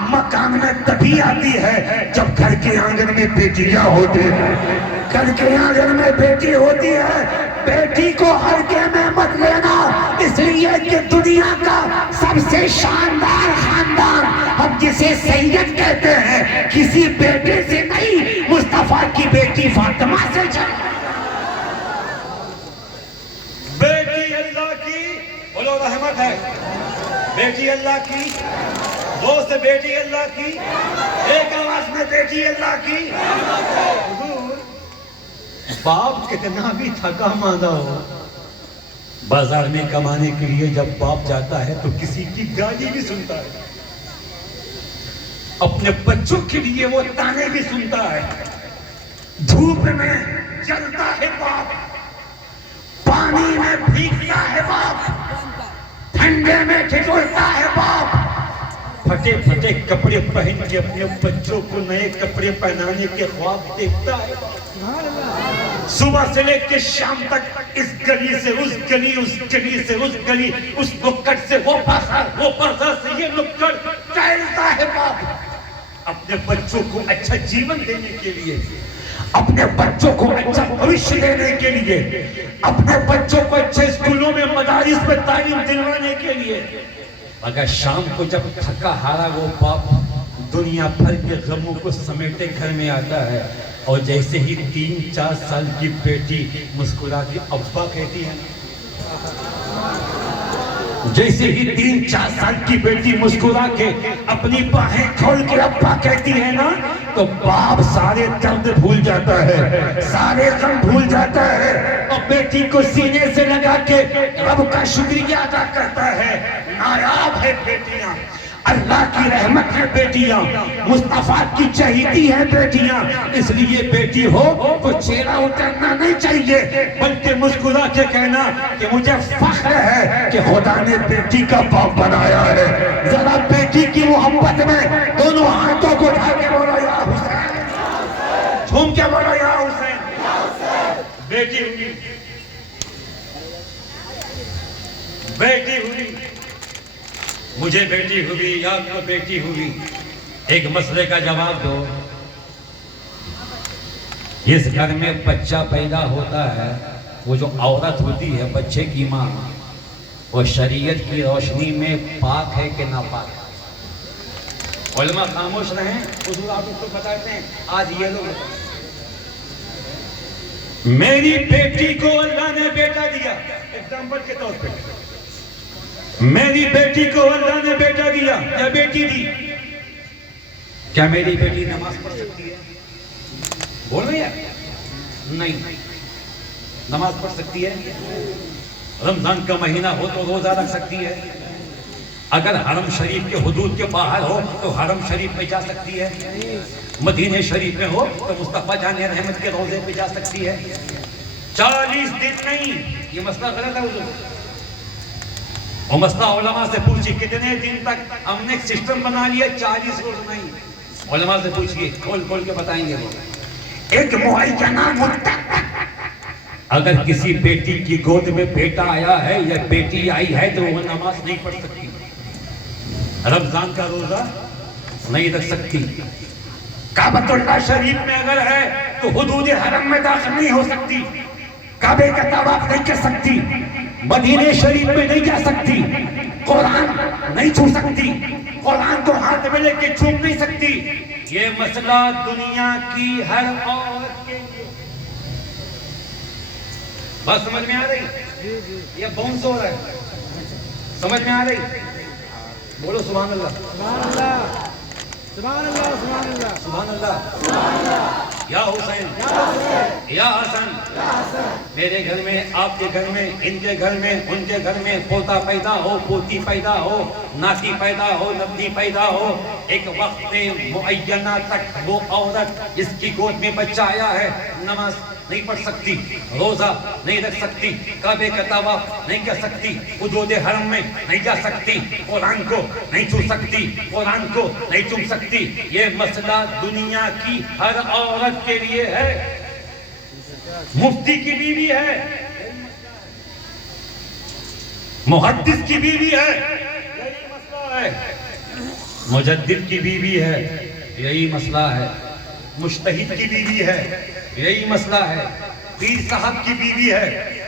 مکان میں تبھی آتی ہے جب گھر کے آنگن میں بیٹیاں ہوتی ہیں. گھر کے آنگن میں بیٹی ہوتی ہے. بیٹی کو ہلکے میں مت لینا, اس لیے کہ دنیا کا سب سے شاندار خاندان ہم جسے سید کہتے ہیں کسی بیٹے سے نہیں, مصطفیٰ کی بیٹی فاطمہ سے چلا. بیٹی اللہ کی بولو رحمت ہے, بیٹی اللہ کی, دوست بیٹی اللہ کی, ایک آواز میں بیٹی اللہ کی. باپ کتنا بھی تھکا ماندہ ہو, بازار میں کمانے کے لیے جب باپ جاتا ہے تو کسی کی گالی بھی سنتا ہے, اپنے بچوں کے لیے وہ تانے بھی سنتا ہے. دھوپ میں جلتا ہے باپ, پانی میں بھیگتا ہے باپ, ٹھنڈے میں ٹھٹولتا ہے باپ, پھٹے پھٹے کپڑے پہن کے اپنے بچوں کو نئے کپڑے پہنانے کے خواب دیکھتا ہے. صبح سے لے کے شام تک اس گلی سے اس گلی, اس گلی سے اس گلی, اس نکڑ سے وہ پرسا سے یہ نکڑ ٹہلتا ہے باپ, اپنے بچوں کو اچھا جیون دینے کے لیے, اپنے بچوں کو اچھا بھوشیہ دینے کے لیے, اپنے بچوں کو اچھے اسکولوں میں مدارس میں تعلیم دلوانے کے لیے. مگر شام کو جب تھکا ہارا وہ باپ دنیا بھر کے غموں کو سمیٹے گھر میں آتا ہے, اور جیسے ہی 3-4 سال کی بیٹی مسکرا کے ابا کہتی ہے, جیسے ہی 3-4 سال کی بیٹی مسکرا کے اپنی باہیں کھول کے ابا کہتی ہے نا تو باپ سارے درد بھول جاتا ہے، سارے غم بھول جاتا ہے اور بیٹی کو سینے سے لگا کے رب کا شکریہ ادا کرتا ہے۔ نایاب ہے بیٹیاں، اللہ کی رحمت ہے بیٹیاں، مصطفیٰ کی چہیتی ہے بیٹیاں، اس لیے بیٹی ہو تو چہرہ اترنا نہیں چاہیے بلکہ مسکرا کے کہنا کہ مجھے فخر ہے کہ خدا نے بیٹی کا باپ بنایا ہے۔ ذرا بیٹی کی محبت میں دونوں ہاتھوں کو اٹھا کے بولو یا حسین، جھوم کے بولو یا حسین۔ بیٹی ہوئی، بیٹی ہوئی، مجھے بیٹی ہوئی یا آپ کو بیٹی ہوئی، ایک مسئلے کا جواب دو۔ جس گھر میں بچہ پیدا ہوتا ہے وہ جو عورت ہوتی ہے بچے کی ماں، وہ شریعت کی روشنی میں پاک ہے کہ ناپاک؟ علماء خاموش رہیں، حضور آپ کو بتاتے ہیں، آج یہ لوگ میری بیٹی کو اللہ نے بیٹا دیا، ایگزامپل کے طور پہ میری بیٹی کو اللہ نے بیٹا دیا یا بیٹی دی، کیا میری بیٹی نماز پڑھ سکتی ہے؟ بول رہے ہیں؟ نہیں۔ نماز پڑھ سکتی ہے؟ رمضان کا مہینہ ہو تو روزہ رکھ سکتی ہے؟ اگر حرم شریف کے حدود کے باہر ہو تو حرم شریف میں جا سکتی ہے؟ مدینہ شریف میں ہو تو مصطفیٰ جان رحمت کے روزے پہ جا سکتی ہے؟ 40 دن نہیں، یہ مسئلہ غلط ہے حضور۔ وہ مسئلہ علماء سے پوچھئے کتنے دن تک ہم نے ایک سسٹم بنا لیا، 40 روز نہیں، علماء سے پوچھئے، کھول کھول کے بتائیں گے وہ۔ ایک معینہ مدت اگر کسی بیٹی کی گود میں بیٹا آیا ہے یا بیٹی آئی ہے تو وہ نماز نہیں پڑھ سکتی، رمضان کا روزہ نہیں رکھ سکتی، کعبۃ اللہ شریف میں اگر ہے تو حدود حرم میں داخل نہیں ہو سکتی، کعبے کا طواف نہیں کر سکتی، مدینہ شریف میں نہیں جا سکتی، قرآن نہیں چھو سکتی، قرآن کو ہاتھ میں لے کے چھوپ نہیں سکتی۔ یہ مسئلہ دنیا کی ہر عورت کے لیے، بات سمجھ میں آ رہی؟ یہ بونس ہو رہا ہے، سمجھ میں آ رہی؟ بولو سبحان اللہ، سبحان اللہ، سبحان اللہ، سبحان اللہ، سبحان اللہ۔ یا حسین، یا حسن، میرے گھر میں، آپ کے گھر میں، ان کے گھر میں، ان کے گھر میں پوتا پیدا ہو، پوتی پیدا ہو، ناتی پیدا ہو، نبی پیدا ہو، ایک وقت میں معینہ تک وہ عورت جس کی گود میں بچہ آیا ہے نماز نہیں پڑھ سکتی، روزہ نہیں رکھ سکتی، کعبے کا طواف نہیں کر سکتی، حدود حرم میں نہیں جا سکتی، قرآن کو نہیں چھو سکتی، قرآن کو نہیں چوم سکتی۔ یہ مسئلہ دنیا کی ہر عورت کے لیے ہے، مفتی کی بیوی ہے، محدث کی بیوی ہے، یہی مسئلہ ہے، مجدد کی بیوی ہے، یہی مسئلہ ہے، مجتہد کی بیوی ہے، یہی مسئلہ ہے، پیر صاحب کی بیوی ہے،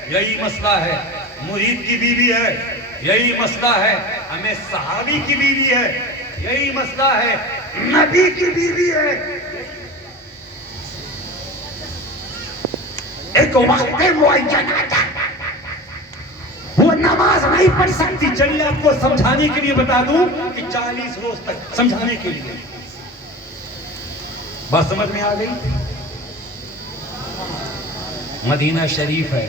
یہی مسئلہ ہے، مرید کی بیوی ہے، یہی مسئلہ ہے، ہمیں صحابی کی بیوی ہے، یہی مسئلہ ہے، نبی کی بیوی ہے۔ ایک وقت معینہ تھا، وہ نماز نہیں پڑھ سکتی۔ چلیے آپ کو سمجھانے کے لیے بتا دوں کہ 40 روز تک سمجھانے کے لیے، بات سمجھ میں آ گئی؟ مدینہ شریف ہے،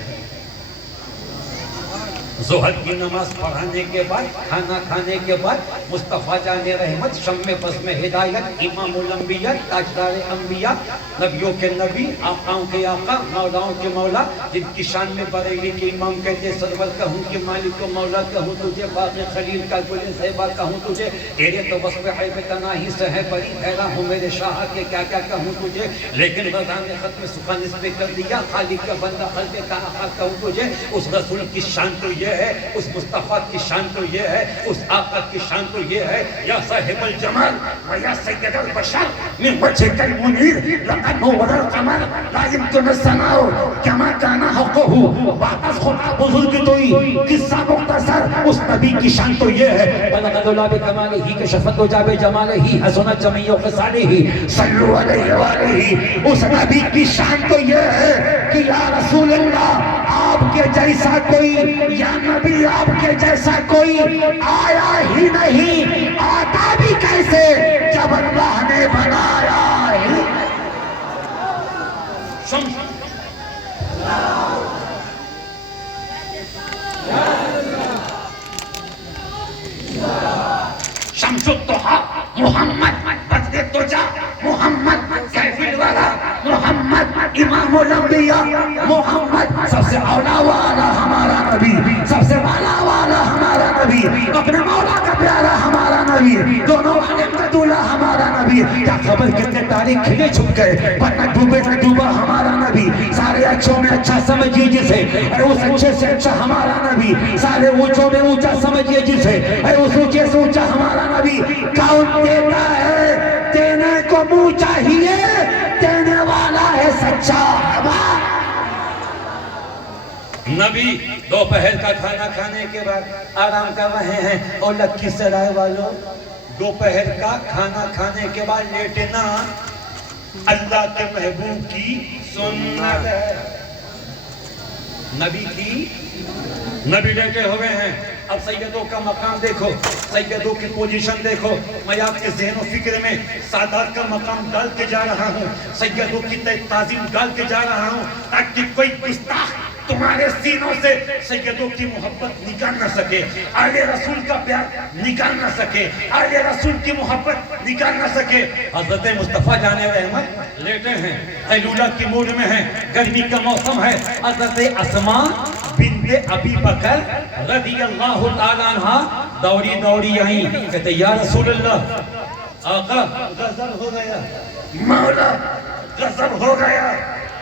ظہر کی نماز پڑھانے کے بعد، کھانا کھانے کے بعد مصطفیٰ جان رحمت، شمع بزم ہدایت، امام الانبیاء، تاجدار انبیاء، نبیوں کے نبی، آقاؤں کے آقا، مولاؤں کے مولا، جن کی شان میں بریلی کے امام کہتے سرور کہوں کہ مالک کو مولا کہوں تجھے، باغ خلیل کا گل زیبا کہوں تجھے، تیرے تو وصف عیب تناہی سے ہے بری، حیران ہوں میرے شاہ کے کیا کیا کہوں تجھے، لیکن رضا نے ختم سخن اس پہ کر دیا، خالق کا بندہ خلق کا آقا کہوں تجھے۔ اس رسول کی شان تو یہ ہے، اس مصطفیٰ کی شان تو یہ ہے، اس آقا کی شان تو یہ ہے، یا صاحب الجمال و یا سید البشر من وجهك المنیر لقد نور القمر لا يمكن الثناء كما كان حقه۔ بعد از خدا بزرگ توئی، قصہ مختصر، اس نبی کی شان تو یہ ہے، بلغ لا بکمالہ کشفت وجا بجمالہ حسنت جمیع خصالہ، صلو علیہ وآلہ۔ اس نبی کی شان تو یہ ہے کہ یا رسول اللہ آپ کے جیسا کوئی یا نبی آپ کے جیسا کوئی آیا ہی نہیں، آتا بھی کیسے جب اللہ نے بنایا ہی۔ شمس الضحیٰ محمد بدر تجا محمد کیفر والا محمد امام الانبیاء محمد سب سے اولا والا ہمارا نبی، سب سے والا والا ہمارا نبی، اپنے مولا کا پیارا ہمارا نبی، دونوں عالم کا دولہ ہمارا نبی۔ کیا خبر کتنے تاریخ کھلے چھپ گئے پر نہ ڈوبے نہ ڈوبا ہمارا نبی، سارے اچھوں میں اچھا سمجھیے جسے، اے اس اچھے سے اچھا ہمارا نبی، سارے اونچوں میں اونچا سمجھیے جسے، اے اس اونچے سے اونچا ہمارا نبی۔ کون دیتا ہے؟ دینے کو منہ چاہیے، دینے والا ہے سچا۔ نبی دوپہر کا کھانا کھانے کے بعد آرام کر رہے ہیں، اور لکھیسرائے والوں دوپہر کا کھانا کھانے کے بعد لیٹنا اللہ کے محبوب کی سنت ہے۔ نبی کی نبی لیٹے ہوئے ہیں، اب سیدوں کا مقام دیکھو، سیدوں کی پوزیشن دیکھو۔ میں آپ کے ذہن و فکر میں سادات کا مقام ڈال کے جا رہا ہوں، سیدوں کی تعظیم ڈال کے جا رہا ہوں، تاکہ کوئی گستاخ تمہارے سینوں سے سیدوں کی محبت نکال نہ سکے، آل رسول کا پیار نکال نہ سکے، آل رسول کی محبت نکال نہ سکے۔ حضرت مصطفیٰ جان رحمت لیٹے ہیں، قیلولہ کی موڈ میں ہیں، گرمی کا موسم ہے۔ حضرت اسماء بنت ابی بکر رضی اللہ تعالیٰ عنہ دوڑی دوڑی آئیں، کہتے یا رسول اللہ آقا غضب ہو گیا، مولا غضب ہو گیا،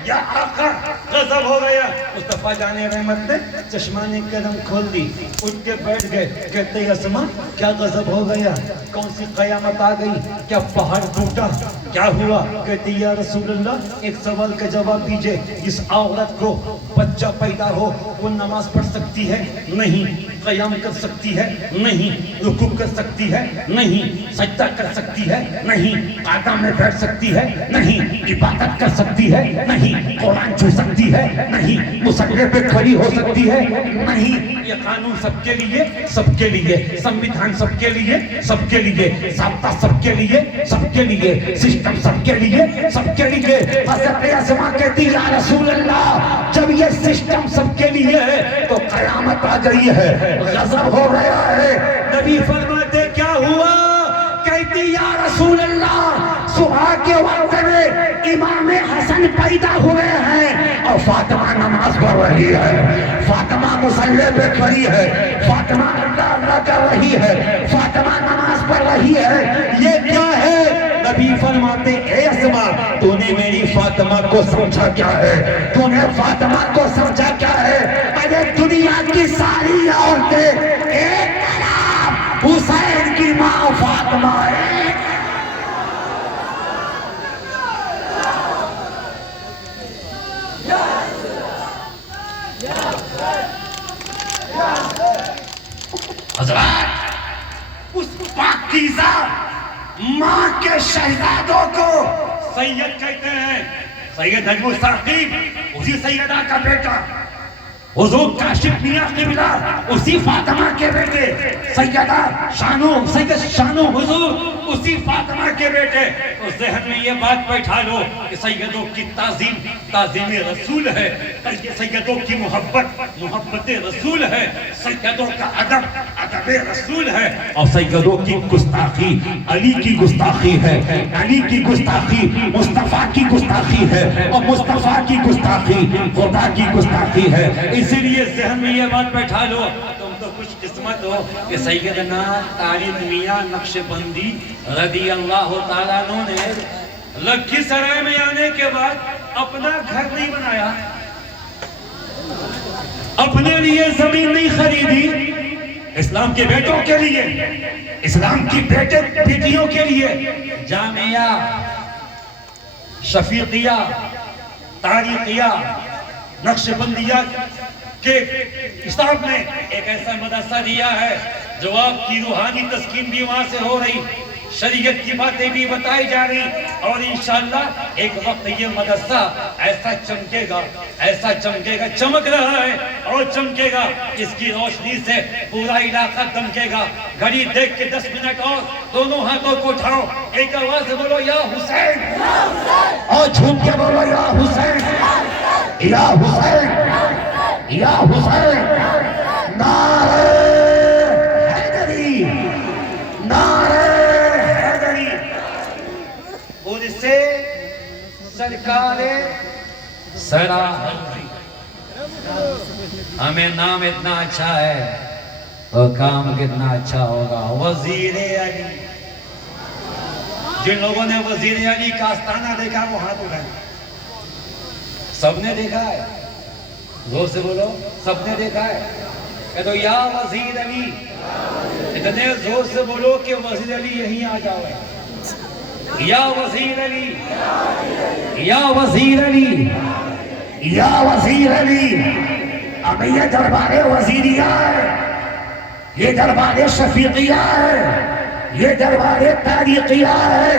یا آقا غضب ہو گیا۔ مصطفیٰ جان رحمت نے چشمان کرم کھول دی، اٹھ کے بیٹھ گئے، کہتے اسماء کیا غضب ہو گیا، کون سی قیامت آ گئی، کیا پہاڑ ٹوٹا، کیا ہوا؟ کہتے یا رسول اللہ ایک سوال کا جواب دیجئے، اس عورت کو بچہ پیدا ہو وہ نماز پڑھ سکتی ہے؟ نہیں۔ قیام کر سکتی ہے؟ نہیں۔ رکوع کر سکتی ہے؟ نہیں۔ سجدہ کر سکتی ہے؟ نہیں۔ قدم میں بیٹھ سکتی ہے؟ نہیں۔ عبادت کر سکتی ہے؟ نہیں۔ قرآن چھو سکتی ہے؟ نہیں۔ مصلی پہ کھڑی ہو سکتی ہے؟ نہیں۔ یہ قانون سب کے لیے، سب کے لیے، سموِدھان سب کے لیے، سب کے لیے، ضابطہ سب کے لیے، سب کے لیے، سسٹم سب کے لیے، سب کے لیے۔ حضرت اسماء کہتی یا رسول اللہ جب یہ سسٹم سب کے لیے ہے تو قیامت آ گئی ہے، غضب ہو گیا ہے۔ نبی فرماتے کیا ہوا؟ کہتی یا رسول اللہ صبح کے وقت میں امام حسن پیدا ہوئے ہیں اور فاطمہ نماز پڑھ رہی ہے، فاطمہ مصلی پہ کھڑی ہے، فاطمہ اللہ اللہ کر رہی ہے، فاطمہ نماز پڑھ رہی ہے، یہ کیا ہے؟ نبی فرماتے اے اسماء تو نے میری فاطمہ کو سمجھا کیا ہے، تو نے فاطمہ کو سمجھا کیا ہے؟ ارے دنیا کی ساری عورتیں ایک طرف، حسین کی ماں فاطمہ ایک۔ حضرات اس پاکیزہ ماں کے شہزادوں کو سید کہتے ہیں، سید نجم الثاقب اسی سیدہ کا بیٹا، حضور کاشف میاں قبلہ اسی فاطمہ کے بیٹے، سیدہ شانو سید شانو حضور اسی فاطمہ کے بیٹے۔ اس ذہن میں یہ بات بیٹھا لو کہ سیدوں کی تعظیم تعظیم رسول ہے، سیدوں کی محبت محبت رسول ہے، سیدوں کا ادب ادب رسول ہے، اور سیدوں کی گستاخی علی کی گستاخی ہے، علی کی گستاخی مصطفیٰ کی گستاخی ہے، اور مصطفیٰ کی گستاخی خدا کی گستاخی ہے۔ اسی لیے ذہن میں یہ بات بیٹھا لو، تم تو خوش قسمت ہو کہ سیدنا طارق میاں نقشبندی رضی اللہ تعالیٰ عنہ نے لکھیسرائے میں آنے کے بعد اپنا گھر نہیں بنایا، اپنے لیے زمین نہیں خریدی، اسلام کے بیٹوں کے لیے، اسلام کی بیٹیوں کے لیے جامعہ شفیقیہ تاریخیہ نقشبندیہ کے اسلام نے ایک ایسا مدرسہ دیا ہے جو آپ کی روحانی تسکین بھی وہاں سے ہو رہی، شریعت کی باتیں بھی بتائی جا رہی، اور انشاءاللہ ایک وقت یہ مدرسہ ایسا چمکے گا، ایسا چمکے گا، چمک رہا ہے اور چمکے گا، اس کی روشنی سے پورا علاقہ دمکے گا۔ گھڑی دیکھ کے 10 منٹ اور، دونوں ہاتھوں کو اٹھاؤ، ایک آواز سے بولو یا حسین، اور جھوم کے بولو یا حسین، یا حسین، یا حسین، نعرہ حیدری، نعرہ حیدری۔ اور اس سے سرکار سراحتی، ہمیں نام اتنا اچھا ہے اور کام کتنا اچھا ہوگا۔ وزیر علی، جن لوگوں نے وزیر علی کا آستانہ دیکھا وہ ہاتھ اٹھائیں۔ سب نے دیکھا ہے، زور سے بولو، سب نے دیکھا ہے؟ کہ تو یا وزیر علی، اتنے زور سے بولو کہ وزیر علی یہیں آ جاؤ۔ یا وزیر علی، یا وزیر علی، یا وزیر علی۔ اب یہ دربار وزیریہ ہے، یہ دربار شفیقیہ ہے، یہ دربار تاریخیہ ہے۔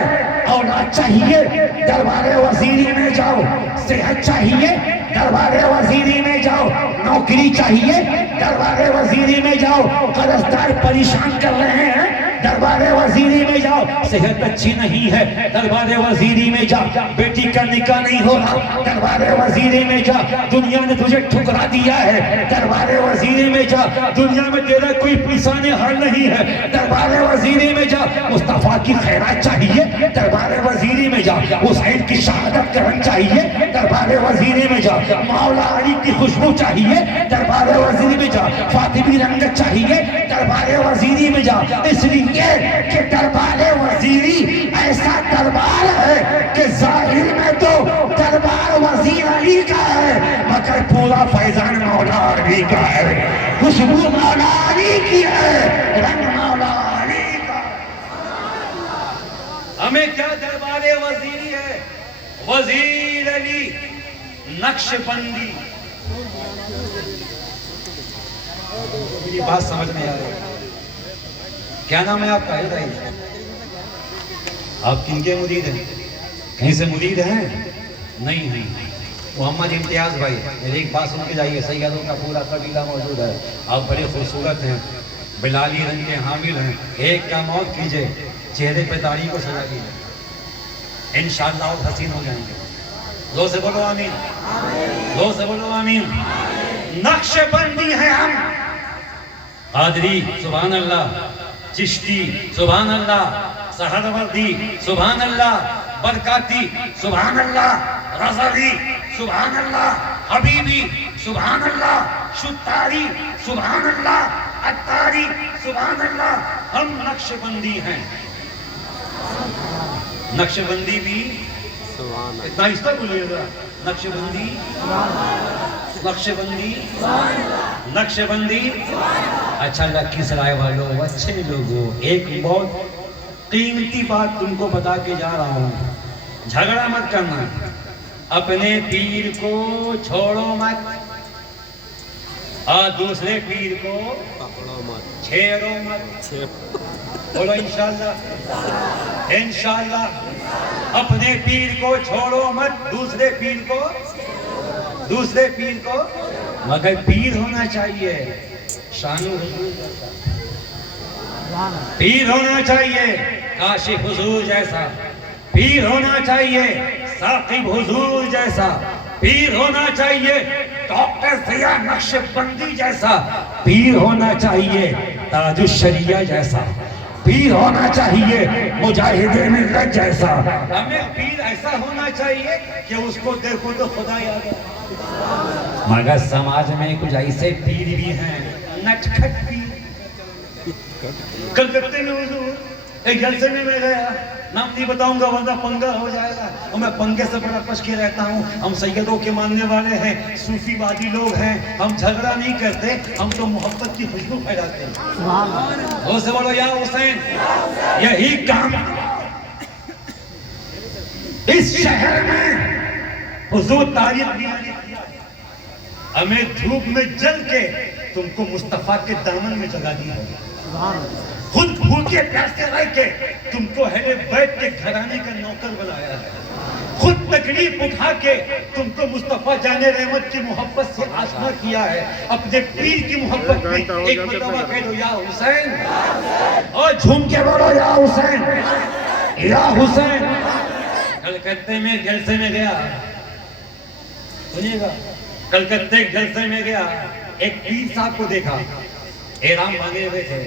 اولاد چاہیے دربار وزیری میں جاؤ، صحت چاہیے دربار وزیری میں جاؤ، نوکری چاہیے دربار وزیری میں جاؤ، قرضدار پریشان کر رہے ہیں دربار وزیری میں جاؤ، صحت اچھی نہیں ہے دربار وزیری میں جا، بیٹی کا نکاح نہیں ہو رہا دربار وزیری میں جا، دنیا نے تجھے ٹھکرا دیا ہے دربار وزیری میں جا، دنیا میں تیرا کوئی پریشان حل نہیں ہے دربار وزیری میں جا، مصطفیٰ کی خیرات چاہیے دربار وزیری میں جا، حسین کی شہادت کرن چاہیے دربار وزیری میں جا، مولا علی کی خوشبو چاہیے دربار وزیری میں جا، فاطمی رنگت چاہیے دربار وزیری میں جا، اس لیے کہ دربار وزیری ایسا دربار ہے کہ ظاہر میں تو دربار وزیر علی کا ہے مگر پورا فیضان مولا علی کا ہے، خوشبو مولا علی کی ہے، رنگ مولا علی کا۔ ہمیں کیا دربار وزیری ہے؟ وزیر علی، نقش بندی۔ میری بات سمجھ میں آ رہی ہے؟ کیا نام ہے آپ کا؟ آپ کن کے مرید ہیں؟ کہیں سے مرید ہیں؟ نہیں نہیں، محمد امتیاز بھائی، میری ایک بات سن کے جائیے، سیدوں کا پورا قبیلہ موجود ہے، آپ بڑے خوبصورت ہیں، بلالی رنگ کے حامل ہیں، ایک کام اور کیجئے، چہرے پہ داڑھی کو سجا دیجئے، انشاءاللہ آپ حسین ہو جائیں گے۔ زور سے بولو آمین، زور سے بولو آمین۔ نقش بندی ہے ہم، قادری سبحان اللہ، چشتی سبحان اللہ، سہروردی سبحان اللہ، برکاتی سبحان اللہ، رضوی سبحان اللہ، حبیبی سبحان اللہ، شتاری سبحان اللہ، عطاری سبحان اللہ، ہم نقش بندی ہیں۔ نقش بندی بھی اتنا آہستہ بولیے گا، نقش بندی، نقش بندی، نقش بندی۔ اچھا لکھی سرائے والوں، اچھے لوگوں، ایک بہت قیمتی بات تم کو بتا کے جا رہا ہوں، جھگڑا مت کرنا، اپنے پیر کو چھوڑو مت اور دوسرے پیر کو چھیڑو مت۔ بولو انشاءاللہ، انشاءاللہ، اپنے پیر کو چھوڑو مت، دوسرے پیر کو مگر پیر ہونا چاہیے شان حضور جیسا، پیر ہونا چاہیے کاشف حضور جیسا، پیر ہونا چاہیے ثاقب حضور جیسا، پیر ہونا چاہیے ڈاکٹر ضیاء نقش بندی جیسا، پیر ہونا چاہیے تاج الشریعہ جیسا، پیر ہونا چاہیے مجاہد ملت جیسا۔ ہمیں پیر ایسا ہونا چاہیے کہ اس کو دیکھو تو خدا یاد آئے۔ مگر سماج میں کچھ ایسے پیر بھی ہیں، نٹکھٹ پیر۔ کلکتے میں حضور ایک جلسے میں گیا، نام نہیں بتاؤں گا ورنہ پنگا ہو جائے گا، اور میں پنگے سے بڑا بچ کے رہتا ہوں۔ ہم سیدوں کے ماننے والے ہیں، صوفی وادی لوگ ہیں، ہم جھگڑا نہیں کرتے، ہم تو محبت کی خوشبو پھیلاتے ہیں۔ وہ سے بولو یا حسین، یہی کام اس شہر میں حضور تاریخ بھی ہمیں دھوپ میں جل کے تم کو مصطفیٰ کے دامن میں جگہ دی ہوگی۔ خود بھوکے پیاسے رہ کے تم کو اہل بیت کے گھرانے کا نوکر بنایا ہے، خود تکلیف اٹھا کے تم کو مصطفیٰ جان رحمت کی محبت سے آشنا کیا ہے، اپنے پیر کی محبت میں ایک مرتبہ کہہ دو یا حسین، اور جھوم کے بولو یا حسین، یا حسین۔ کلکتے میں جلسے میں گیا، سنیے گا، کلکتے جلسے میں گیا، ایک پیر صاحب کو دیکھا، احرام باندھے ہوئے تھے۔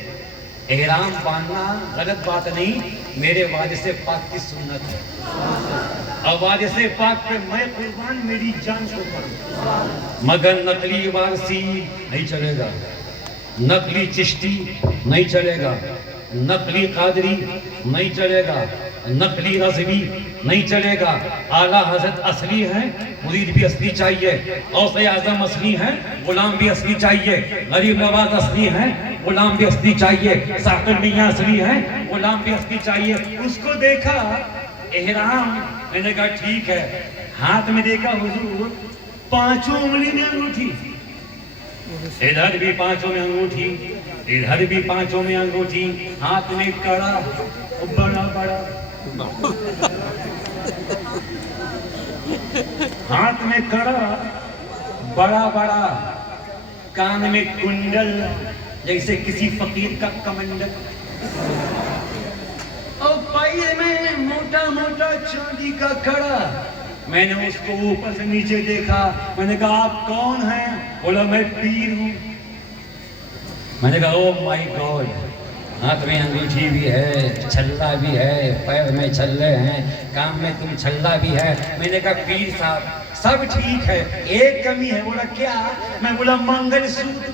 احرام باندھنا غلط بات نہیں، میرے وارث پاک کی سنت ہے، اور وارث پاک پہ میں قربان، میری جان قربان، مگر نقلی وارثی نہیں چلے گا، نقلی چشتی نہیں چلے گا، نقلی قادری نہیں چلے گا، نقلی رضوی نہیں چلے گا۔ اعلیٰ حضرت اصلی ہیں، مرید بھی اصلی چاہیے، غوث اعظم اصلی ہیں، غلام بھی اصلی چاہیے، غریب نواز اصلی ہیں، غلام بھی اصلی چاہیے، ساقر میاں اصلی ہیں، غلام بھی اصلی چاہیے۔ اس کو دیکھا احرام، میں نے کہا ٹھیک ہے، ہاتھ میں دیکھا حضور پانچوں انگلی میں انگوٹھی، ادھر بھی پانچوں میں انگوٹھی، ادھر بھی پانچوں میں انگوٹھی، ہاتھ میں کڑا بڑا بڑا، ہاتھ میں کڑا بڑا بڑا، کان میں کنڈل جیسے کسی فقیر کا کمنڈل، اور پیر میں موٹا موٹا چاندی کا کڑا۔ میں نے اس کو اوپر سے نیچے دیکھا، میں نے کہا آپ کون ہیں؟ بولا میں پیر ہوں۔ میں نے کہا او مائی گاڈ، ہاتھ میں انگوٹھی بھی ہے، چھلا بھی ہے، پیر میں چھلے ہیں، کام میں تم چھلا بھی ہے۔ میں نے کہا پیر صاحب سب ٹھیک ہے، ایک کمی ہے۔ بولا کیا؟ میں بولا منگل سوتر۔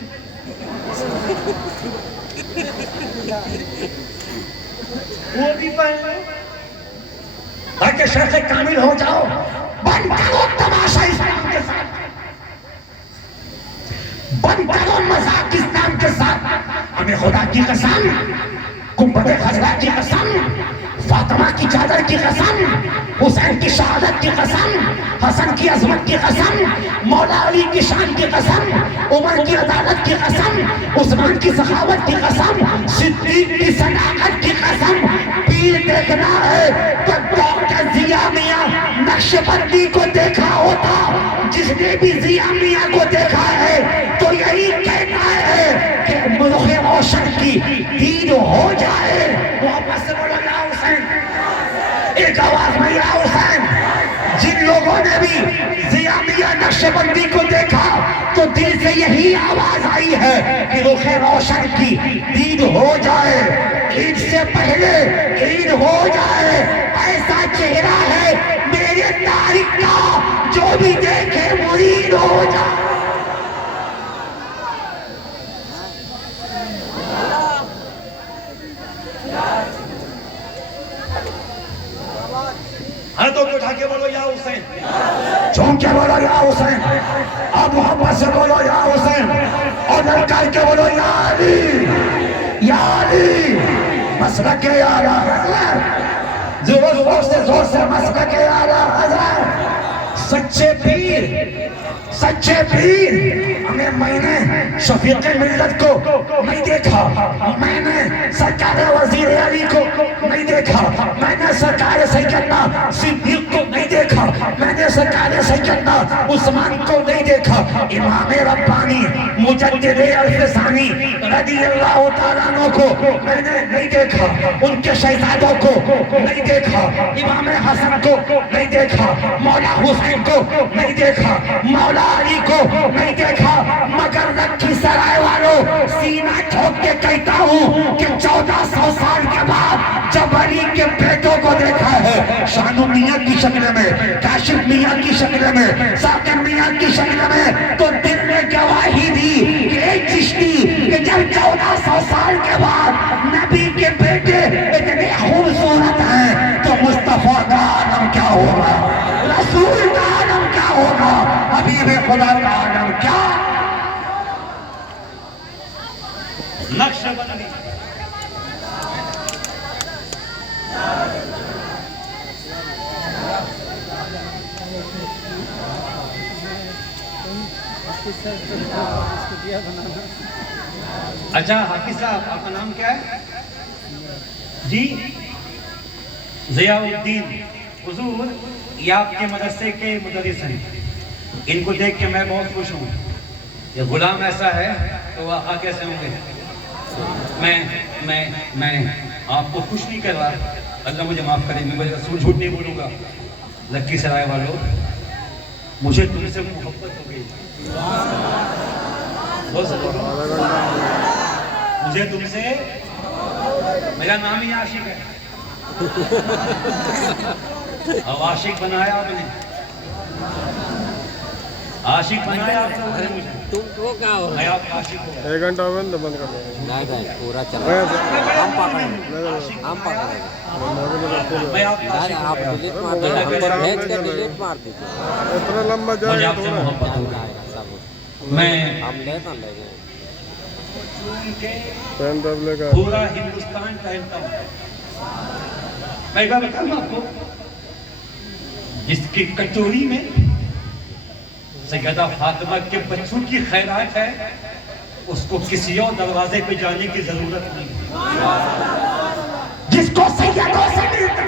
وہ بھی پہن لو تاکہ شرط کامل ہو جاؤ۔ بند کرو تماشا اسلام کے ساتھ، بند کرو مذاق اسلام کے ساتھ۔ ہمیں خدا کی قسم، گنبد خضرا کی قسم، فاطمہ کی چادر کی قسم، حسین کی شہادت کی قسم، حسن کی عظمت کی قسم، مولا علی کی شان کی قسم، عمر کی عدالت کی قسم، عثمان کی سخاوت کی قسم، صدیق کی صداقت کی قسم۔ پیر دیکھنا ہے تو ڈاکٹر ضیاء میاں نقش بندی کو دیکھا ہوتا، جس نے بھی ضیاء میاں کو دیکھا ہے تو یہی کہتا ہے کہ ملک روشن کی دید ہو جائے۔ محمد سے بولو یا حسین، ایک آواز میں یا حسین۔ جن لوگوں نے بھی ضیاء میاں نقش بندی کو دیکھا تو دل سے یہی آواز آئی ہے کہ رخ روشن کی دید ہو جائے، عید سے پہلے عید ہو جائے۔ ایسا چہرہ ہے میرے طارق کا، جو بھی دیکھے مرید ہو جائے۔ ہاتھوں کو اٹھا کے بولو یا حسین، چون کے بولو یا حسین، اب محبت سے بولو یا حسین، اور للکار کے بولو یا علی، یا علی۔ مسلک اعلیٰ حضرت، زور سے مسلک اعلیٰ حضرت۔ سچے پیر، سچے پیر۔ میں نے شفیق ملت کو نہیں دیکھا، میں نے سرکار وزیر علی کو نہیں دیکھا، میں نے سرکار سیدنا صدیق کو نہیں دیکھا، میں نے سرکار سیدنا عثمان کو نہیں دیکھا، امام ربانی مجدد الف ثانی رضی اللہ تعالیٰ عنہ کو میں نے نہیں دیکھا، ان کے شہزادوں کو نہیں دیکھا، امام حسن کو نہیں دیکھا، مولا حسین کو نہیں دیکھا، مولا علی کو نہیں دیکھا، مگر لکھی سرائے والوں سینہ ٹھوک کے کہتا ہوں کہ 1400 سال کے بعد جب علی کے بیٹوں کو دیکھا ہے، شانو میاں کی شکل میں، کاشف میاں کی شکل میں، ساقر میاں کی شکل میں، تو دل نے گواہی دی کہ ایک چشتی کہ جب 1400 سال کے بعد نبی کے بیٹے اتنے خوبصورت ہیں تو مصطفیٰ کا عالم کیا ہوگا، رسول کا عالم کیا ہوگا، حبیب خدا کا عالم کیا۔ نقش بندی اچھا حافظ صاحب، آپ کا نام کیا ہے؟ جی ضیاء الدین حضور یہ آپ کے مدرسے کے مدرس ہیں، ان کو دیکھ کے میں بہت خوش ہوں. یہ غلام ایسا ہے تو وہ آقا کیسے ہوں گے؟ میں آپ کو خوش نہیں کر رہا، اللہ مجھے معاف کرے، میں رسول جھوٹ نہیں بولوں گا. لکی سرائے والوں، مجھے تم سے محبت ہو گئی، مجھے تم سے، میرا نام ہی عاشق ہے، اب عاشق بنایا آپ نے، عاشق بنایا آپ نے مجھے. تم کو کیا ہو میں آپ کا عاشق ہوں. 1 گھنٹہ بند بند کر دیں. نہیں پورا چلا ہم پکڑیں میں آپ کا عاشق آپ ہوں. ڈیلیٹ مار دینا، نمبر بھیج کے ڈیلیٹ مار دیجیے. اتنا لمبا مجھے جائے آپ سے تھوڑا. محبت ہو گئی. میں ہم لینا لے گئے. پین دب لے گا. پورا ہندوستان ٹہلتا ہوں. میں کہا بتاؤں آپ کو، جس کی کٹوری میں سیدہ فاطمہ کے بچوں کی خیرات ہے، اس کو کسی اور دروازے پہ جانے کی ضرورت نہیں. جس کو سیدوں سے ملتا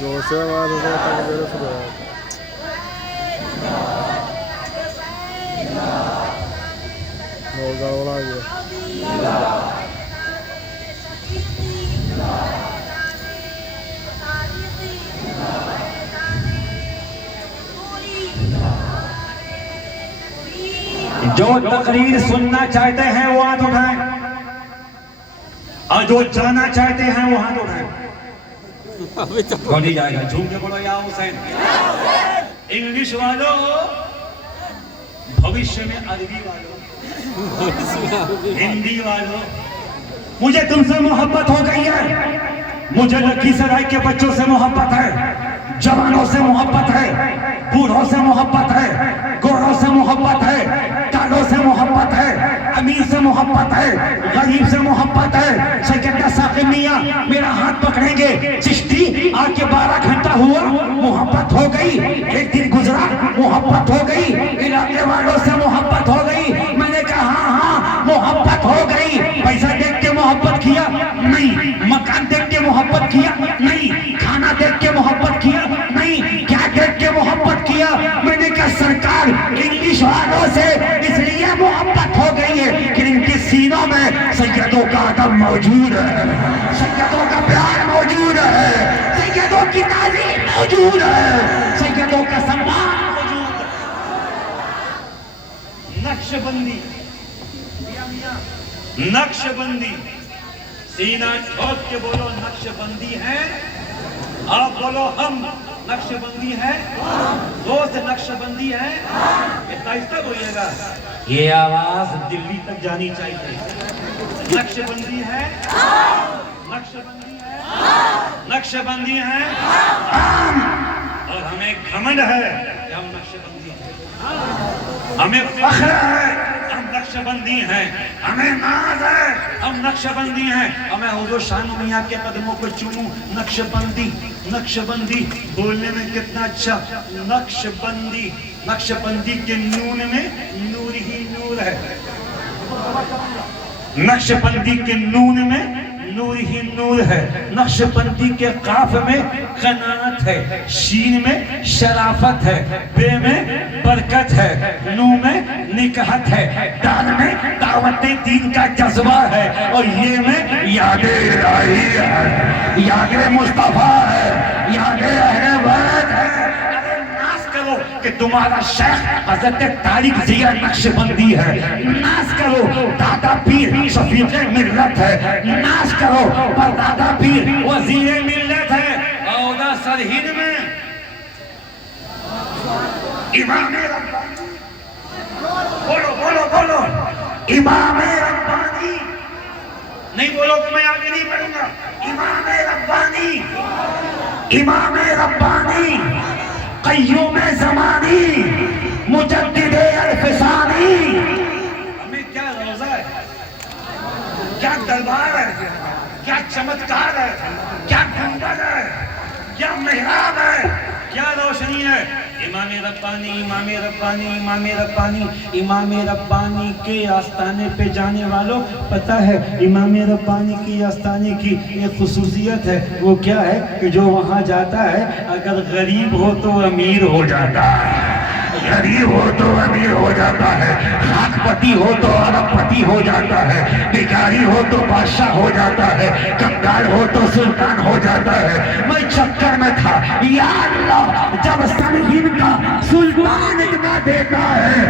جو سے آواز ہوتا ہے میرے سے بہت گڑبڑا گیا. جو تقریر سننا چاہتے ہیں وہ ہاتھ اٹھائیں، اور جو جانا چاہتے ہیں وہ ہاتھ اٹھائیں. ابھی تو کون نہیں جائے گا؟ جھوم کے بولو یا حسین. انگلش والوں، بھوشیہ میں عربی والوں، ہندی والوں، مجھے تم سے محبت ہو گئی ہے. مجھے لکی سرائے کے بچوں سے محبت ہے، جوانوں سے محبت ہے، بوڑھوں سے محبت ہے، گوروں سے محبت ہے، کالوں سے محبت ہے، امیر سے محبت ہے، غریب سے محبت ہے. سیدنا ساقی میاں میرا ہاتھ پکڑیں گے، چشتی آ کے 12 گھنٹہ ہوا، محبت ہو گئی. ایک دن گزرا، محبت ہو گئی. علاقے والوں سے محبت ہو گئی. میں نے کہا ہاں محبت ہو گئی. پیسہ دیکھ کے محبت کیا نہیں، مکان دیکھ کے محبت کیا نہیں، کھانا دیکھ کے محبت کیا نہیں، کیا دیکھ کے محبت کیا؟ میں نے کہا سرکار انگلش والوں سے اس لیے محبت ہو گئی ہے کہ ان کے سینوں میں سیدوں کا ادب موجود ہے، سیدوں کا پیار موجود ہے، سیدوں کی تعظیم موجود ہے، سیدوں کا سمان موجود ہے. نقش بندی، نقش بندی، سینہ ٹھوک کے بولو نقش بندی ہے. آپ بولو ہم نقش بندی ہے، دوست نقش بندی ہے. اتنا آہستہ بولیے گا، یہ آواز دلی تک جانی چاہیے. نقش بندی ہے، نقش بندی ہے، نقش بندی ہے. اور ہمیں گھمنڈ ہے کہ ہم نقش بندی ہیں، ہمیں فخر ہے ہم نقش بندی ہیں، ہمیں ناز ہے ہم نقش بندی ہیں. اور میں حضور شان میاں کے قدموں کو چوموں. نقش بندی، نقش بندی بولنے میں کتنا اچھا. نقش بندی، نقش بندی کے نون میں نور ہی نور ہے. نقش بندی کے نون میں نور ہی نور ہے. نقش بندی کے قاف میں قناعت ہے، شین میں شرافت ہے، بے میں برکت ہے، نو میں نکہت ہے، دال میں دعوت دین کا جذبہ ہے، اور یہ میں یاد الہی ہے، یاد مصطفیٰ ہے، یاد اہل بیت ہے. کہ تمہارا شیخ حضرت طارق ضیاء نقش بندی ہے. ناز کرو دادا پیر شفیق ملت ہے. ناز کرو پر دادا پیر وزیر ملت ہے. اودا سرہند میں امام ربانی، بولو بولو بولو امام ربانی. نہیں بولو کہ میں آگے نہیں بڑھوں گا. امام ربانی، امام ربانی، قیوم زمانی، مجدد الفسانی. ہمیں کیا روزہ ہے، کیا دربار ہے، کیا چمتکار ہے، کیا گنبد ہے، کیا محراب ہے، کیا روشنی ہے. امام ربانی امام ربانی امام ربانی امام ربانی کے آستانے پہ جانے والوں پتہ ہے امام ربانی کی آستانے کی ایک خصوصیت ہے، وہ کیا ہے کہ جو وہاں جاتا ہے اگر غریب ہو تو امیر ہو جاتا ہے، غریب ہو تو امیر ہو جاتا ہے، لاکھ پتی ہو تو ارب پتی ہو جاتا ہے، بھکاری ہو تو بادشاہ ہو جاتا ہے، کنگال ہو تو سلطان ہو جاتا ہے۔ میں چکر میں تھا، یا اللہ جب سرہند کا سلطان اتنا دیتا ہے